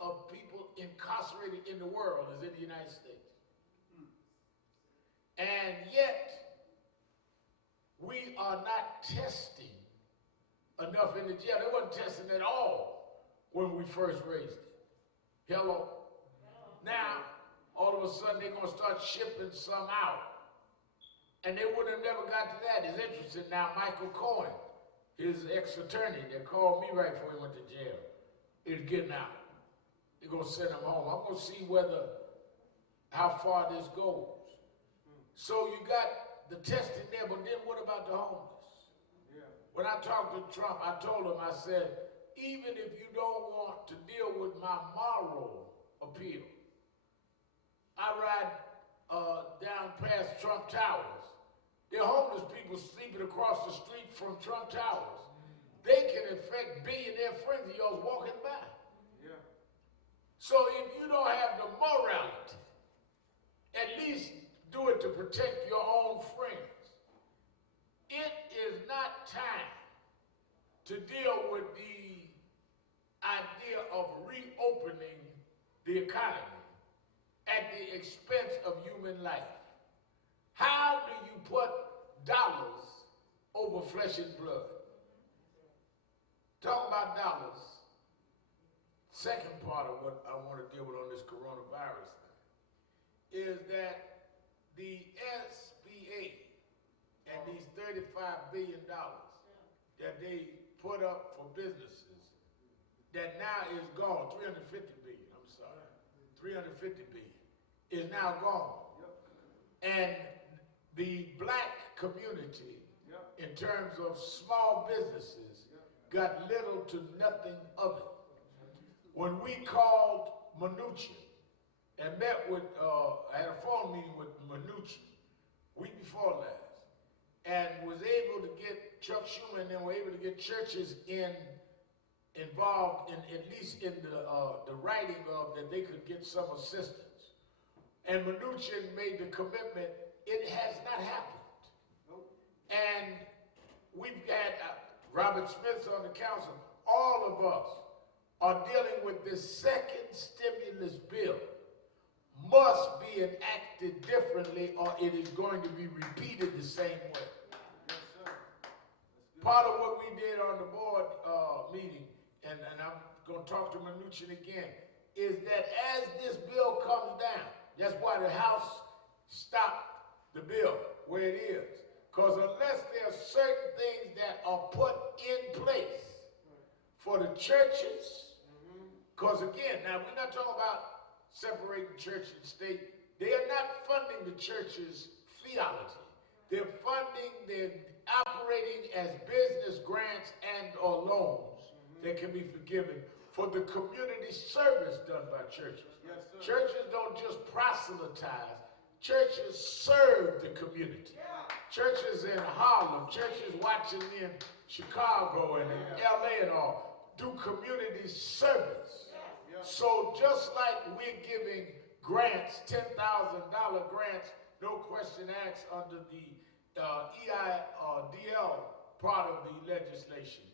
of people incarcerated in the world is in the United States. And yet, we are not testing enough in the jail. They wasn't testing at all when we first raised it. Hello? Now, all of a sudden, they're going to start shipping some out. And they would have never got to that. It's interesting now, Michael Cohen, his ex-attorney that called me right before he went to jail, is getting out. They're going to send him home. I'm going to see how far this goes. So you got the testing there, but then what about the homeless? Yeah. When I talked to Trump, I told him, I said, even if you don't want to deal with my moral appeal, I ride down past Trump Towers. There are homeless people sleeping across the street from Trump Towers. They can affect billionaire friends of yours walking by. Yeah. So if you don't have the morality, at least do it to protect your own friends. It is not time to deal with the idea of reopening the economy at the expense of human life. How do you put dollars over flesh and blood? Talk about dollars. Second part of what I want to deal with on this coronavirus thing is that the SBA and these $35 billion that they put up for businesses that now is gone, 350 billion, I'm sorry, 350 billion is now gone. And the black community, in terms of small businesses, got little to nothing of it. When we called Mnuchin and met with, I had a phone meeting with Mnuchin week before last, and was able to get Chuck Schumer and then were able to get churches involved in at least in the writing of that they could get some assistance. And Mnuchin made the commitment. It has not happened. And we've got Robert Smith on the council. All of us are dealing with this second stimulus bill. Must be enacted differently, or it is going to be repeated the same way. Yes, sir. Part of what we did on the board meeting, and I'm going to talk to Mnuchin again, is that as this bill comes down, that's why the House stopped the bill where it is. Because unless there are certain things that are put in place for the churches, because again, now we're not talking about separating church and state. They are not funding the church's theology. They're operating as business grants and or loans that can be forgiven for the community service done by churches. Yes, sir. Churches don't just proselytize. Churches serve the community. Churches in Harlem, churches watching in Chicago and in LA and all, do community service. So just like we're giving grants, $10,000 grants, no question asked under the EIDL part of the legislation,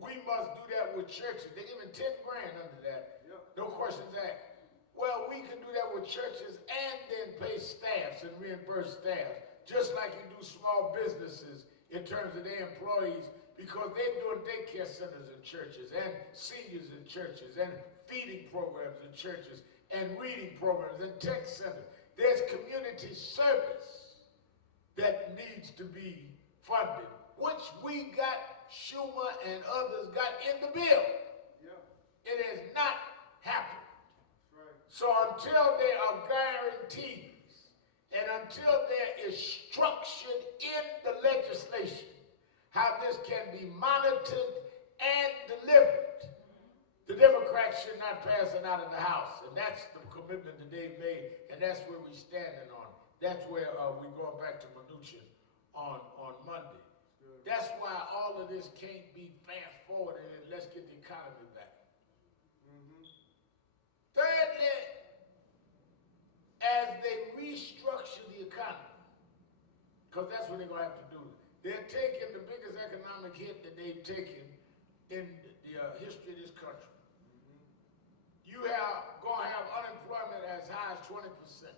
we must do that with churches. They're giving 10 grand under that, no questions asked. Well, we can do that with churches and then pay staffs and reimburse staffs, just like you do small businesses in terms of their employees, because they're doing daycare centers in churches and seniors in churches and feeding programs in churches and reading programs and tech centers. There's community service that needs to be funded, which we got, Schumer and others got in the bill. It has not happened. So until there are guarantees and until there is structure in the legislation, how this can be monitored and delivered, the Democrats should not pass it out of the House. And that's the commitment that they've made, and that's where we're standing on. That's where we're going back to minutia on Monday. That's why all of this can't be fast forwarded and let's get the economy back. Thirdly, as they restructure the economy, because that's what they're going to have to do. They're taking the biggest economic hit that they've taken in the history of this country. You are going to have unemployment as high as 20%.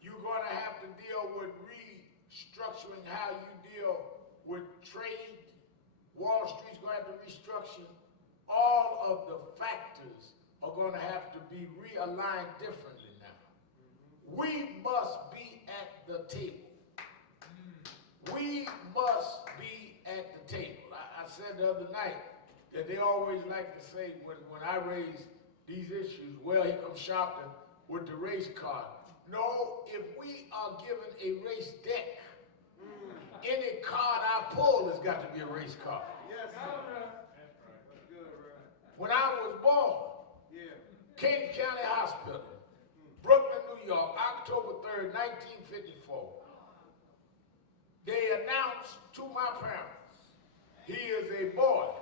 You're going to have to deal with restructuring how you deal with trade. Wall Street's going to have to restructure. All of the factors are going to have to be realigned differently now. We must be at the table. We must be at the table. I said the other night that they always like to say when I raise these issues, well, here comes Sharpton with the race card. No, if we are given a race deck, any card I pull has got to be a race card. Yes, sir. That's good, bro. When I was born, King County Hospital, Brooklyn, New York, October 3rd, 1954, they announced to my parents, he is a boy,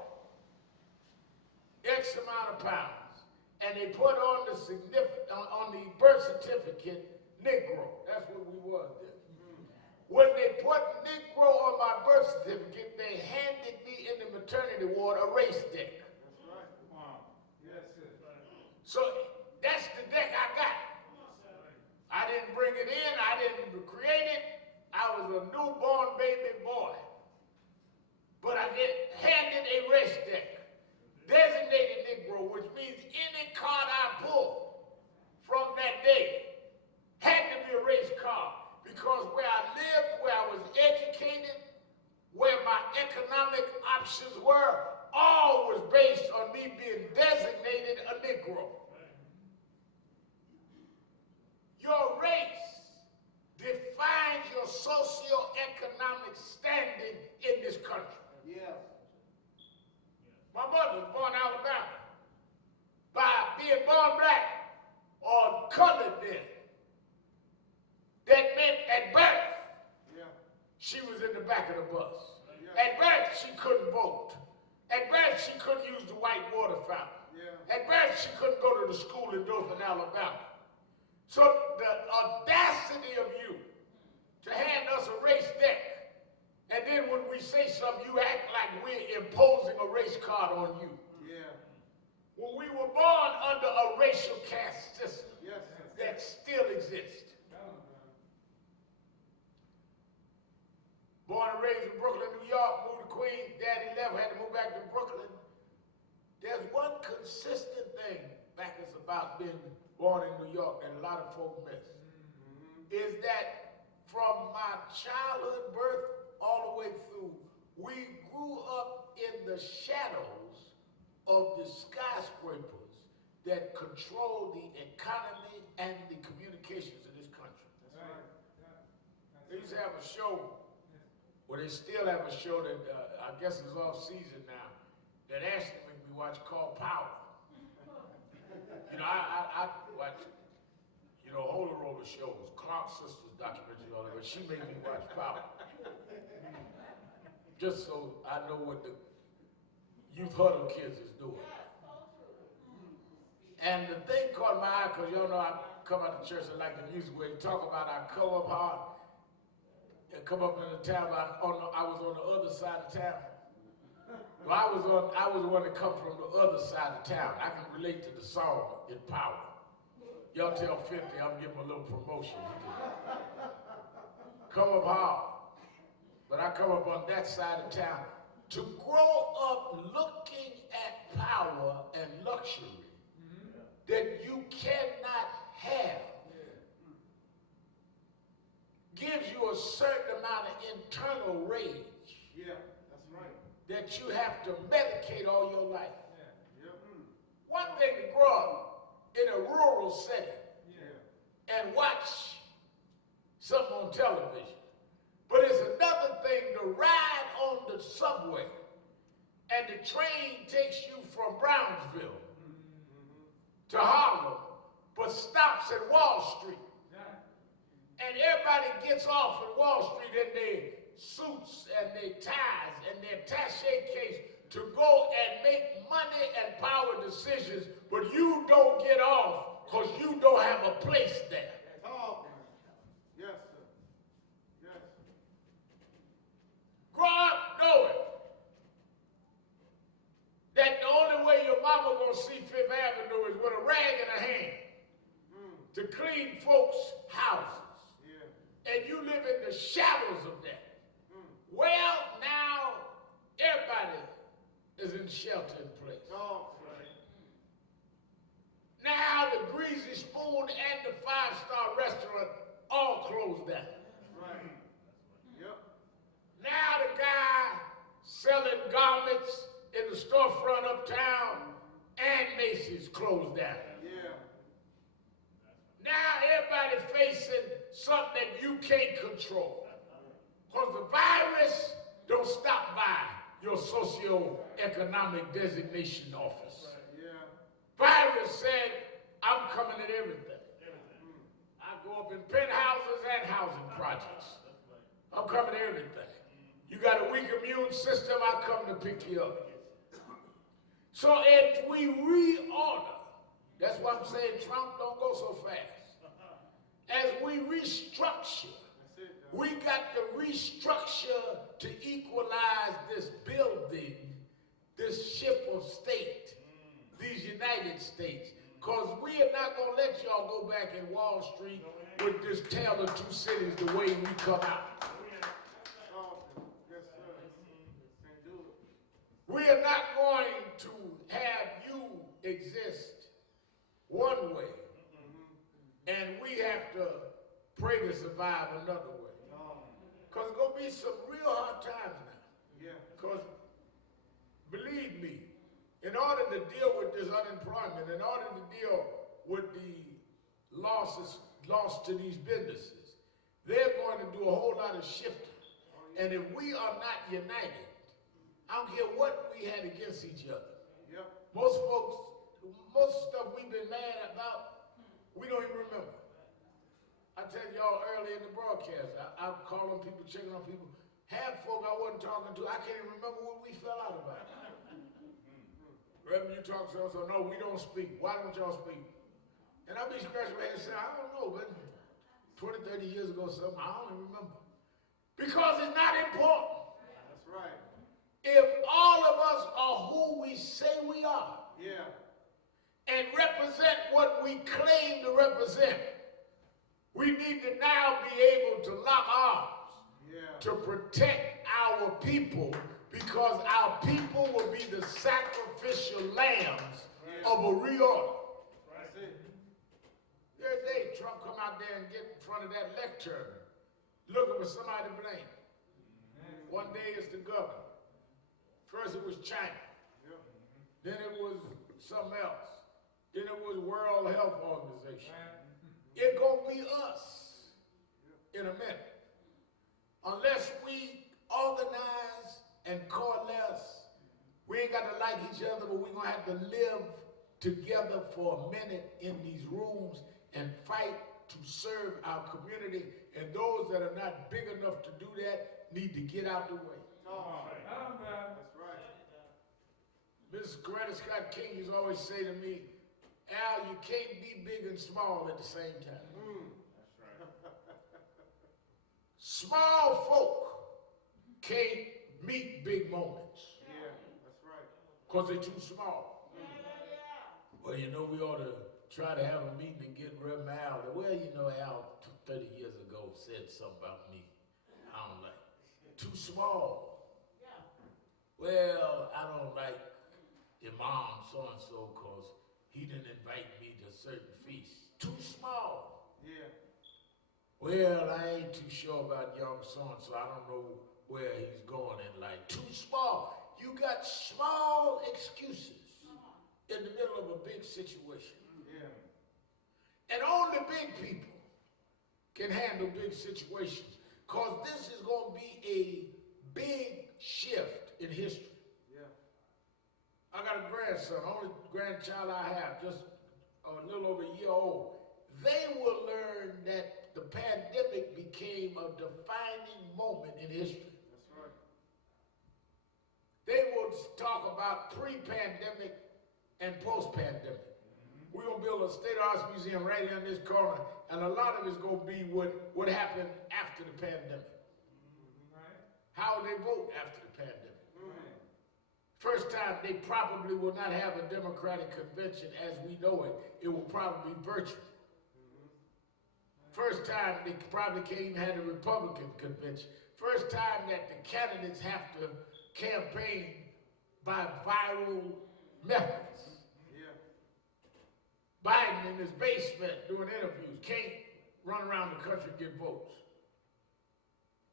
X amount of pounds, and they put on the birth certificate, Negro. That's what we was then. When they put Negro on my birth certificate, they handed me in the maternity ward a race deck. That's right. Wow. Yes, sir. So that's the deck I got. I didn't bring it in, I didn't create it. I was a newborn baby boy. But I get handed a race deck, designated Negro, which means any card I pull from that day had to be a race card. Because where I lived, where I was educated, where my economic options were, all was based on me being designated a Negro. Your race defines your socioeconomic standing in this country. Yeah. My mother was born in Alabama. By being born black or colored then, that meant at birth, she was in the back of the bus. At birth, she couldn't vote. At birth, she couldn't use the white water fountain. At birth, she couldn't go to the school in Dothan, Alabama. So the audacity of you to hand us a race deck, and then when we say something, you act like we're imposing a race card on you. When we were born under a racial caste system that still exists. Born and raised in Brooklyn, New York, moved to Queens, daddy left, had to move back to Brooklyn. There's one consistent thing back us about being born in New York that a lot of folk miss. Is that from my childhood, birth, all the way through, we grew up in the shadows of the skyscrapers that control the economy and the communications of this country. They used to have a show, well, they still have a show that I guess is off season now, that Ashley made me watch called Power. You know, I watch, you know, Holy Roller shows, Clark Sisters documentary, all that, but she made me watch Power. Just so I know what the youth huddle kids is doing. And the thing caught my eye, because y'all know I come out to church and like the music where they talk about I come up hard and come up in the town, I was on the other side of town. Well, I was the one that come from the other side of town. I can relate to the song in Power. Y'all tell 50, I'm giving him a little promotion. Come up hard. But I come up on that side of town. To grow up looking at power and luxury that you cannot have gives you a certain amount of internal rage. That's right. That you have to medicate all your life. One thing to grow up in a rural setting and watch something on television. But it's another thing to ride on the subway and the train takes you from Brownsville to Harlem, but stops at Wall Street. And everybody gets off at Wall Street in their suits and their ties and their attaché case to go and make money and power decisions, but you don't get off because you don't have a place there. Yes, sir. Yes. Grow up knowing that the only way your mama gonna see Fifth Avenue is with a rag in her hand to clean folks' houses. And you live in the shadows of that. Well, now everybody is in shelter in place. Now the Greasy Spoon and the five-star restaurant all closed down. Right. Yep. Now the guy selling garments in the storefront uptown and Macy's closed down. Yeah. Now everybody facing something that you can't control. Because the virus don't stop by your socio-economic designation office. Yeah. Virus said, I'm coming at everything. I go up in penthouses and housing projects. I'm coming at everything. You got a weak immune system, I come to pick you up. So if we reorder, that's why I'm saying Trump don't go so fast. As we restructure, we got to restructure to equalize this building, this ship of state, these United States. Because we are not going to let y'all go back in Wall Street with this tale of two cities the way we come out. Yes, sir. Can't do it. We are not going to have you exist one way, and we have to pray to survive another way. Because it's going to be some real hard times now. Yeah. Because, believe me, in order to deal with this unemployment, in order to deal with the losses lost to these businesses, they're going to do a whole lot of shifting. And if we are not united, I don't care what we had against each other. Yep. Most folks, most stuff we've been mad about, we don't even remember. I tell y'all early in the broadcast, I'm calling people, checking on people. Half folk I wasn't talking to, I can't even remember what we fell out about. Reverend, you talk to us, so no, we don't speak. Why don't y'all speak? And I'll be scratching my head and say, I don't know, but 20, 30 years ago, something, I don't even remember. Because it's not important. That's right. If all of us are who we say we are, Yeah. and represent what we claim to represent, we need to now be able to lock arms to protect our people, because our people will be the sacrificial lambs of a reorder. That's it. The other day, Trump come out there and get in front of that lectern, looking for somebody to blame. One day it's the governor. First it was China. Then it was something else. Then it was World Health Organization. It's gonna be us in a minute. Unless we organize and coalesce, we ain't got to like each other, but we're gonna have to live together for a minute in these rooms and fight to serve our community. And those that are not big enough to do that need to get out the way. That's right. Mrs. Coretta Scott King used to always say to me, Al, you can't be big and small at the same time. Small folk can't meet big moments Yeah, that's right. because they're too small. Well, you know, we ought to try to have a meeting and get rid of Al. Well, you know, Al 30 years ago said something about me I don't like. Too small. Well, I don't like Imam so-and-so because he didn't invite me to certain feasts. Too small. Yeah. Well, I ain't too sure about young so-and-so. I don't know where he's going in life. Too small. You got small excuses in the middle of a big situation. Yeah. And only big people can handle big situations, because this is going to be a big shift in history. Yeah. I got a grandson, only grandchild I have, just a little over a year old. They will learn that the pandemic became a defining moment in history. That's right. They will talk about pre-pandemic and post-pandemic. We're going to build a state arts museum right here in this corner, and a lot of it's going to be what happened after the pandemic. Right. How they vote after the pandemic. Right. First time, they probably will not have a Democratic convention as we know it. It will probably be virtual. First time, they probably can't even have a Republican convention. First time that the candidates have to campaign by viral methods. Yeah. Biden in his basement doing interviews, can't run around the country and get votes.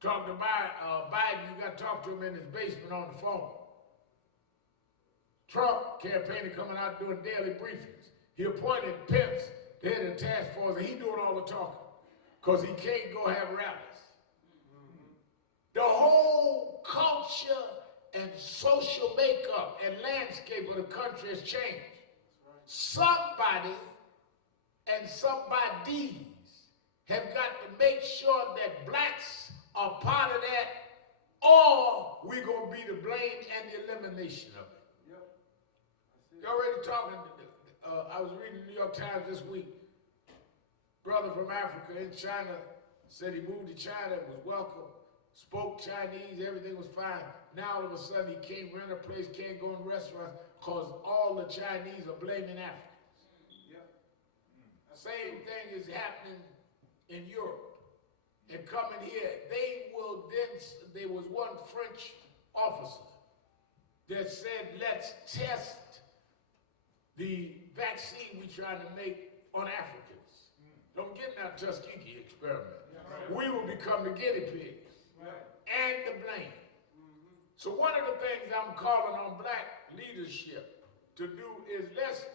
Talk to Biden, you got to talk to him in his basement on the phone. Trump campaigning, coming out doing daily briefings. He appointed Pence, the head of the task force, and he doing all the talking because he can't go have rallies. The whole culture and social makeup and landscape of the country has changed. Somebody and somebodies have got to make sure that blacks are part of that, or we're going to be the blame and the elimination of it. Yep. You're already talking, I was reading the New York Times this week. Brother from Africa in China said he moved to China, was welcome, spoke Chinese, everything was fine. Now all of a sudden he can't rent a place, can't go in restaurants, because all the Chinese are blaming Africans. Yep. Same thing is happening in Europe. And coming here, there was one French officer that said, let's test the vaccine we're trying to make on Africans. Don't get in that Tuskegee experiment. Right. We will become the guinea pigs Right. and the blame. So one of the things I'm calling on black leadership to do is let's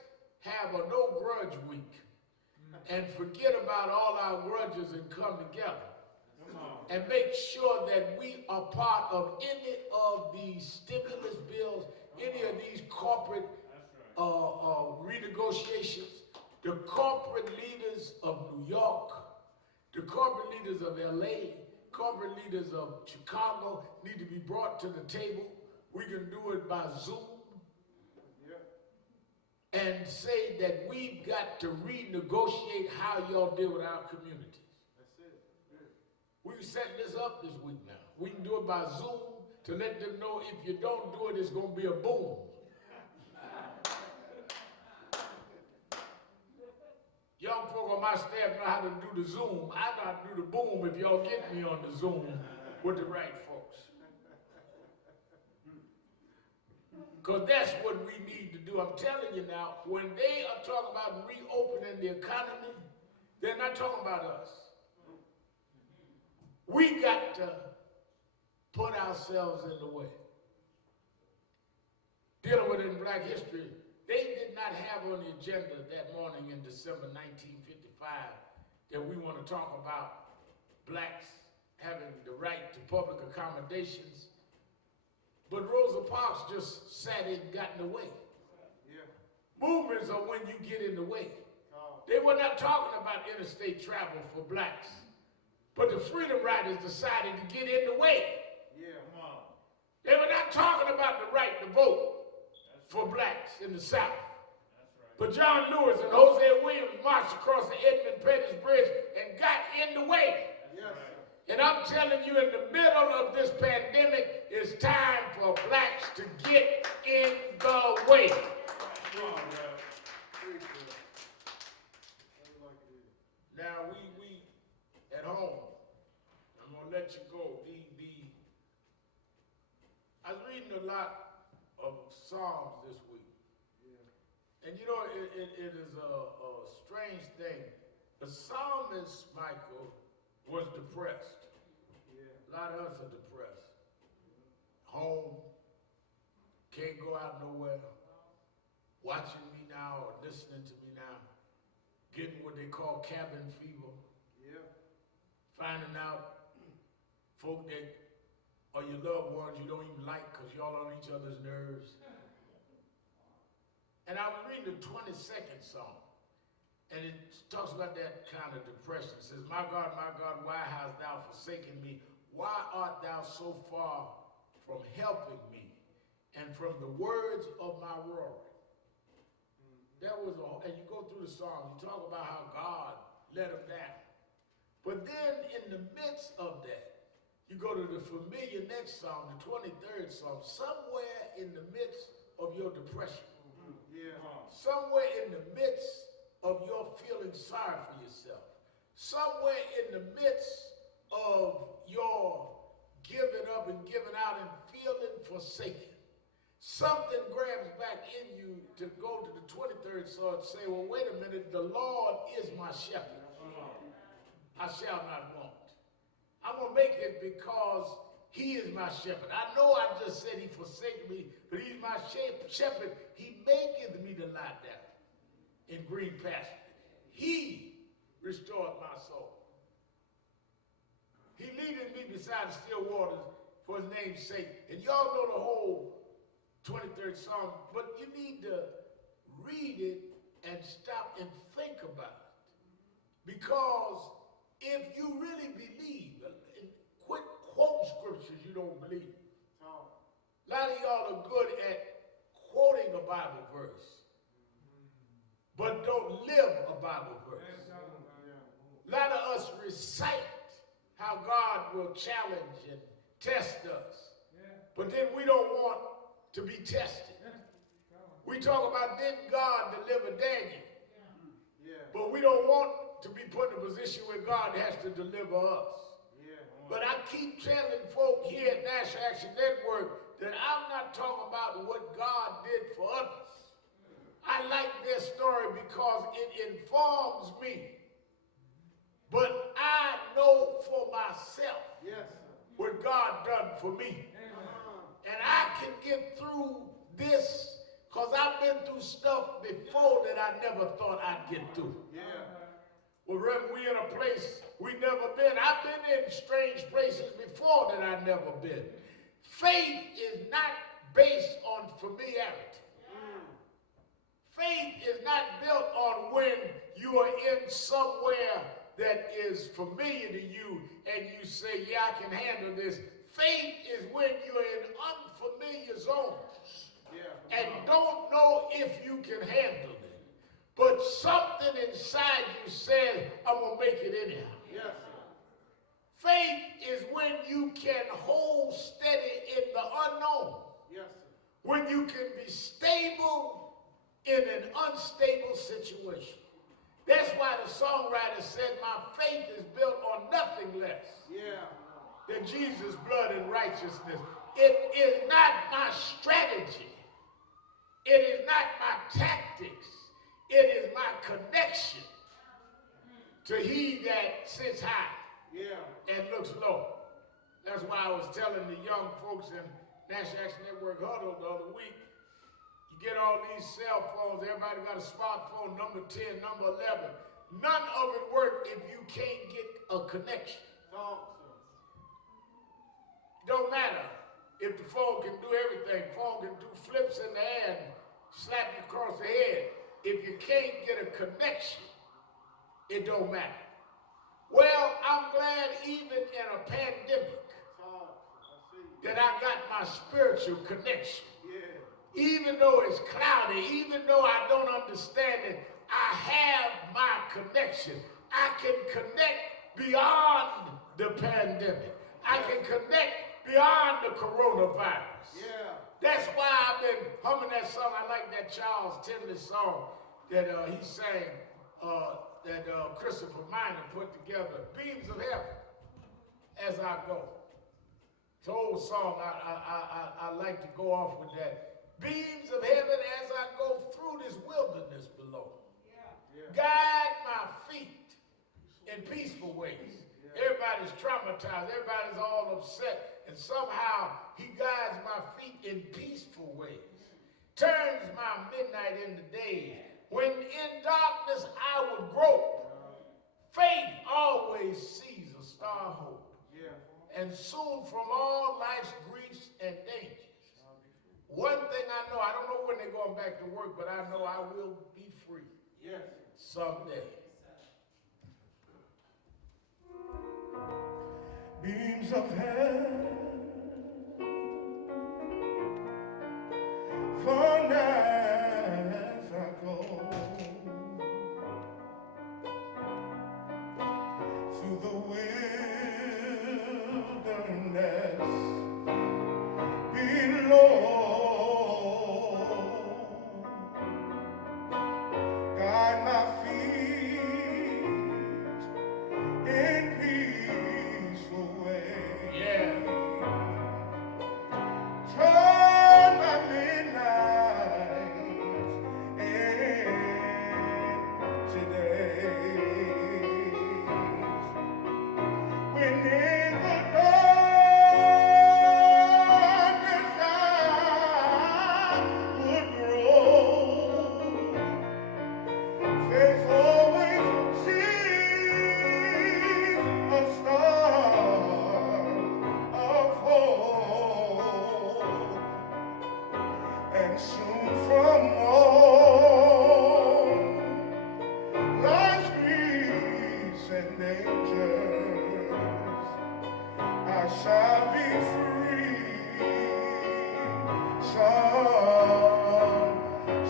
have a no grudge week and forget about all our grudges and come together and make sure that we are part of any of these stimulus bills, any of these corporate renegotiations. The corporate leaders of New York, the corporate leaders of LA, corporate leaders of Chicago need to be brought to the table. We can do it by Zoom. And say that we've got to renegotiate how y'all deal with our communities. That's it. Good. We can set this up this week now. We can do it by Zoom to let them know if you don't do it, it's going to be a boom. Young folk on my staff know how to do the Zoom. I know how to do the boom if y'all get me on the Zoom with the right folks. Because that's what we need to do. I'm telling you now, when they are talking about reopening the economy, they're not talking about us. We got to put ourselves in the way. Dealing with it in Black history, they did not have on the agenda that morning in December 1955 that we want to talk about blacks having the right to public accommodations. But Rosa Parks just sat in and got in the way. Yeah. Movements are when you get in the way. They were not talking about interstate travel for blacks, but the Freedom Riders decided to get in the way. Yeah. Come on. They were not talking about the right to vote for blacks in the South. But John Lewis and Jose Williams marched across the Edmund Pettus Bridge and got in the way. Yes. And I'm telling you, in the middle of this pandemic, it's time for blacks to get in the way. Come on, man. Preach it. That's like it is. Now we at home, I'm gonna let you go. I was reading a lot of Psalms this week. Yeah. And you know, it is a strange thing. The psalmist, Michael, was depressed. Yeah. A lot of us are depressed. Home, can't go out nowhere, watching me now or listening to me now. getting what they call cabin fever. Yeah. Finding out folk that are your loved ones you don't even like because y'all on each other's nerves. And I was reading the 22nd Psalm, and it talks about that kind of depression. It says, my God, why hast thou forsaken me? Why art thou so far from helping me and from the words of my roaring? That was all. And you go through the Psalms, you talk about how God let him down. But then in the midst of that, you go to the familiar next Psalm, the 23rd Psalm, somewhere in the midst of your depression, somewhere in the midst of your feeling sorry for yourself, somewhere in the midst of your giving up and giving out and feeling forsaken, something grabs back in you to go to the 23rd Psalm and say, well, wait a minute, the Lord is my shepherd. I shall not want. I'm going to make it because he is my shepherd. I know I just said he forsaken me, but he's my shepherd. He maketh me to lie down in green pastures. He restored my soul. He leadeth me beside the still waters for his name's sake. And y'all know the whole 23rd Psalm, but you need to read it and stop and think about it. Because if you really believe, and quit quoting scriptures you don't believe. A lot of y'all are good at quoting a Bible verse, but don't live a Bible verse. A lot of us recite how God will challenge and test us, but then we don't want to be tested. We talk about didn't God deliver Daniel, but we don't want to be put in a position where God has to deliver us. But I keep telling folk here at National Action Network that I'm not talking about what God did for others. I like their story because it informs me. But I know for myself what God done for me. And I can get through this because I've been through stuff before that I never thought I'd get through. Well, Reverend, we in a place we never been. I've been in strange places before that I've never been. Faith is not based on familiarity. Faith is not built on when you are in somewhere that is familiar to you and you say, yeah, I can handle this. Faith is when you're in unfamiliar zones and don't know if you can handle it. But something inside you says, I'm going to make it anyhow. Faith is when you can hold steady in the unknown. When you can be stable in an unstable situation. That's why the songwriter said, my faith is built on nothing less than Jesus' blood and righteousness. It is not my strategy. It is not my tactics. It is my connection to he that sits high and looks low. That's why I was telling the young folks in National Action Network Huddle the other week, you get all these cell phones, everybody got a smartphone, number 10, number 11. None of it works if you can't get a connection. Don't matter if the phone can do everything. Phone can do flips in the air and slap you across the head. If you can't get a connection, it don't matter. Well, I'm glad even in a pandemic that I got my spiritual connection. Even though it's cloudy, even though I don't understand it, I have my connection. I can connect beyond the pandemic. I can connect beyond the coronavirus. That's why I've been humming that song. I like that Charles Tinley song that he sang, that Christopher Minor put together, Beams of Heaven, as I go. It's an old song. I like to go off with that. Beams of heaven as I go through this wilderness below. Guide my feet in peaceful ways. Everybody's traumatized. Everybody's all upset. And somehow he guides my feet in peaceful ways. Turns my midnight into day. When in darkness I would grope, faith always sees a star hope. And soon from all life's griefs and dangers, one thing I know, I don't know when they're going back to work, but I know I will be free someday. Beams of heaven, far as I go, through the wilderness below, guide my feet in peaceful way. Yeah. Turn my midnight into days. When in the darkness I would grow, faith always sees a star of hope, and soon from all life's griefs and dangers, I shall be free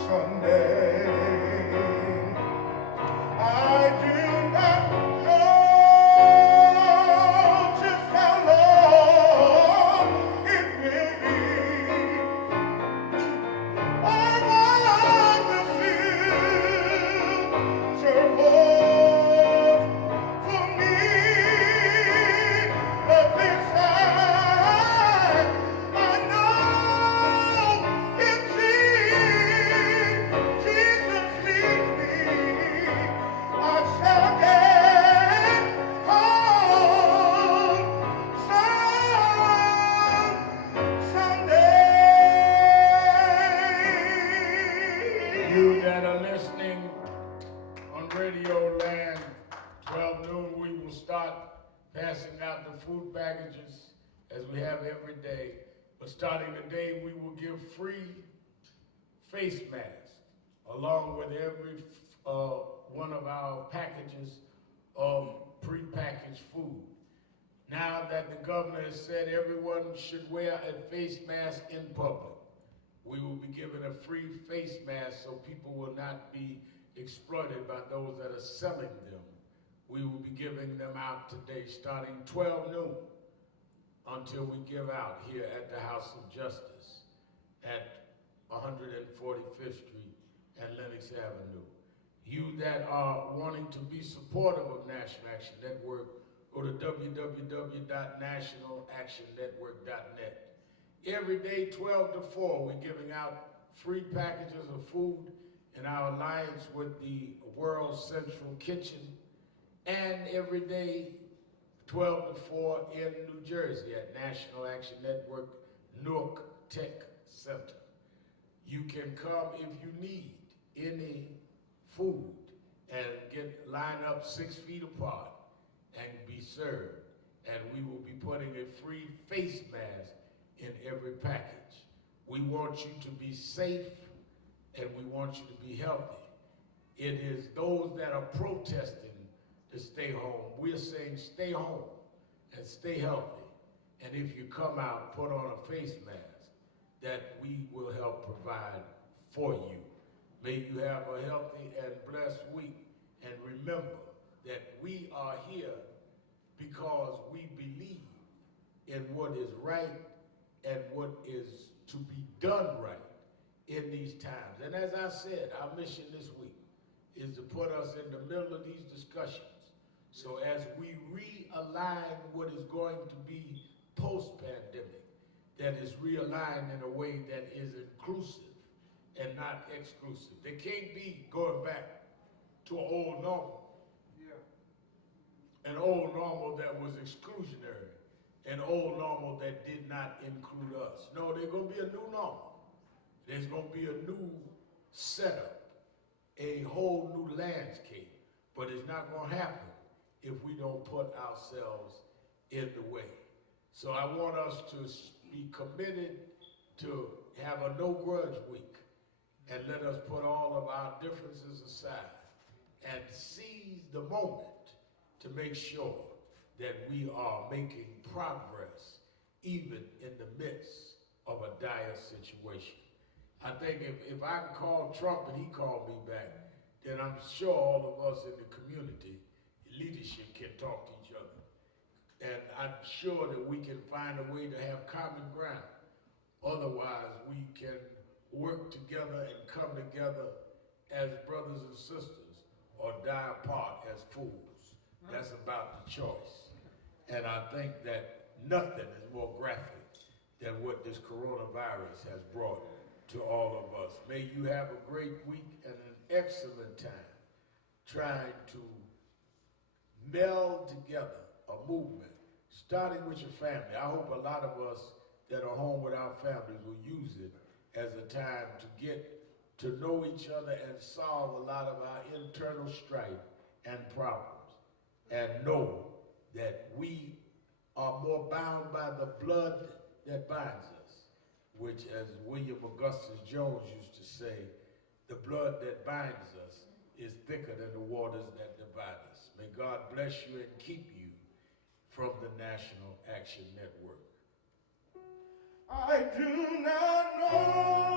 someday. I do not know just how long it will be. I want the future holds for me, but this I know if Jesus leads me, I shall get home someday. You that are listening on Radio Land, 12 noon, we will start passing out the food packages as we have every day. But starting today, we will give free face masks along with every one of our packages of prepackaged food. Now that the governor has said everyone should wear a face mask in public, we will be giving a free face mask so people will not be exploited by those that are selling them. We will be giving them out today starting 12 noon until we give out here at the House of Justice at 145th Street and Lenox Avenue. You that are wanting to be supportive of National Action Network, go to www.nationalactionnetwork.net. Every day, 12 to 4, we're giving out free packages of food in our alliance with the World Central Kitchen, and every day, 12 to 4 in New Jersey at National Action Network Newark Tech Center. You can come if you need any food and line up 6 feet apart and be served. And we will be putting a free face mask in every package. We want you to be safe and we want you to be healthy. It is those that are protesting to stay home. We're saying stay home and stay healthy. And if you come out, put on a face mask that we will help provide for you. May you have a healthy and blessed week. And remember that we are here because we believe in what is right and what is to be done right in these times. And as I said, our mission this week is to put us in the middle of these discussions. So as we realign what is going to be post-pandemic, that is realigned in a way that is inclusive and not exclusive. There can't be going back to an old normal. An old normal that was exclusionary, an old normal that did not include us. No, there's going to be a new normal. There's going to be a new setup, a whole new landscape, but it's not going to happen if we don't put ourselves in the way. So I want us to be committed to have a no grudge week, and let us put all of our differences aside and seize the moment to make sure that we are making progress even in the midst of a dire situation. I think if I can call Trump and he called me back, then I'm sure all of us in the community leadership can talk to each other. And I'm sure that we can find a way to have common ground. Otherwise, we can work together and come together as brothers and sisters or die apart as fools. That's about the choice. And I think that nothing is more graphic than what this coronavirus has brought to all of us. May you have a great week and an excellent time trying to meld together a movement, starting with your family. I hope a lot of us that are home with our families will use it as a time to get to know each other and solve a lot of our internal strife and problems, and know that we are more bound by the blood that binds us, which, as William Augustus Jones used to say, the blood that binds us is thicker than the waters that divide us. May God bless you and keep you from the National Action Network. I do not know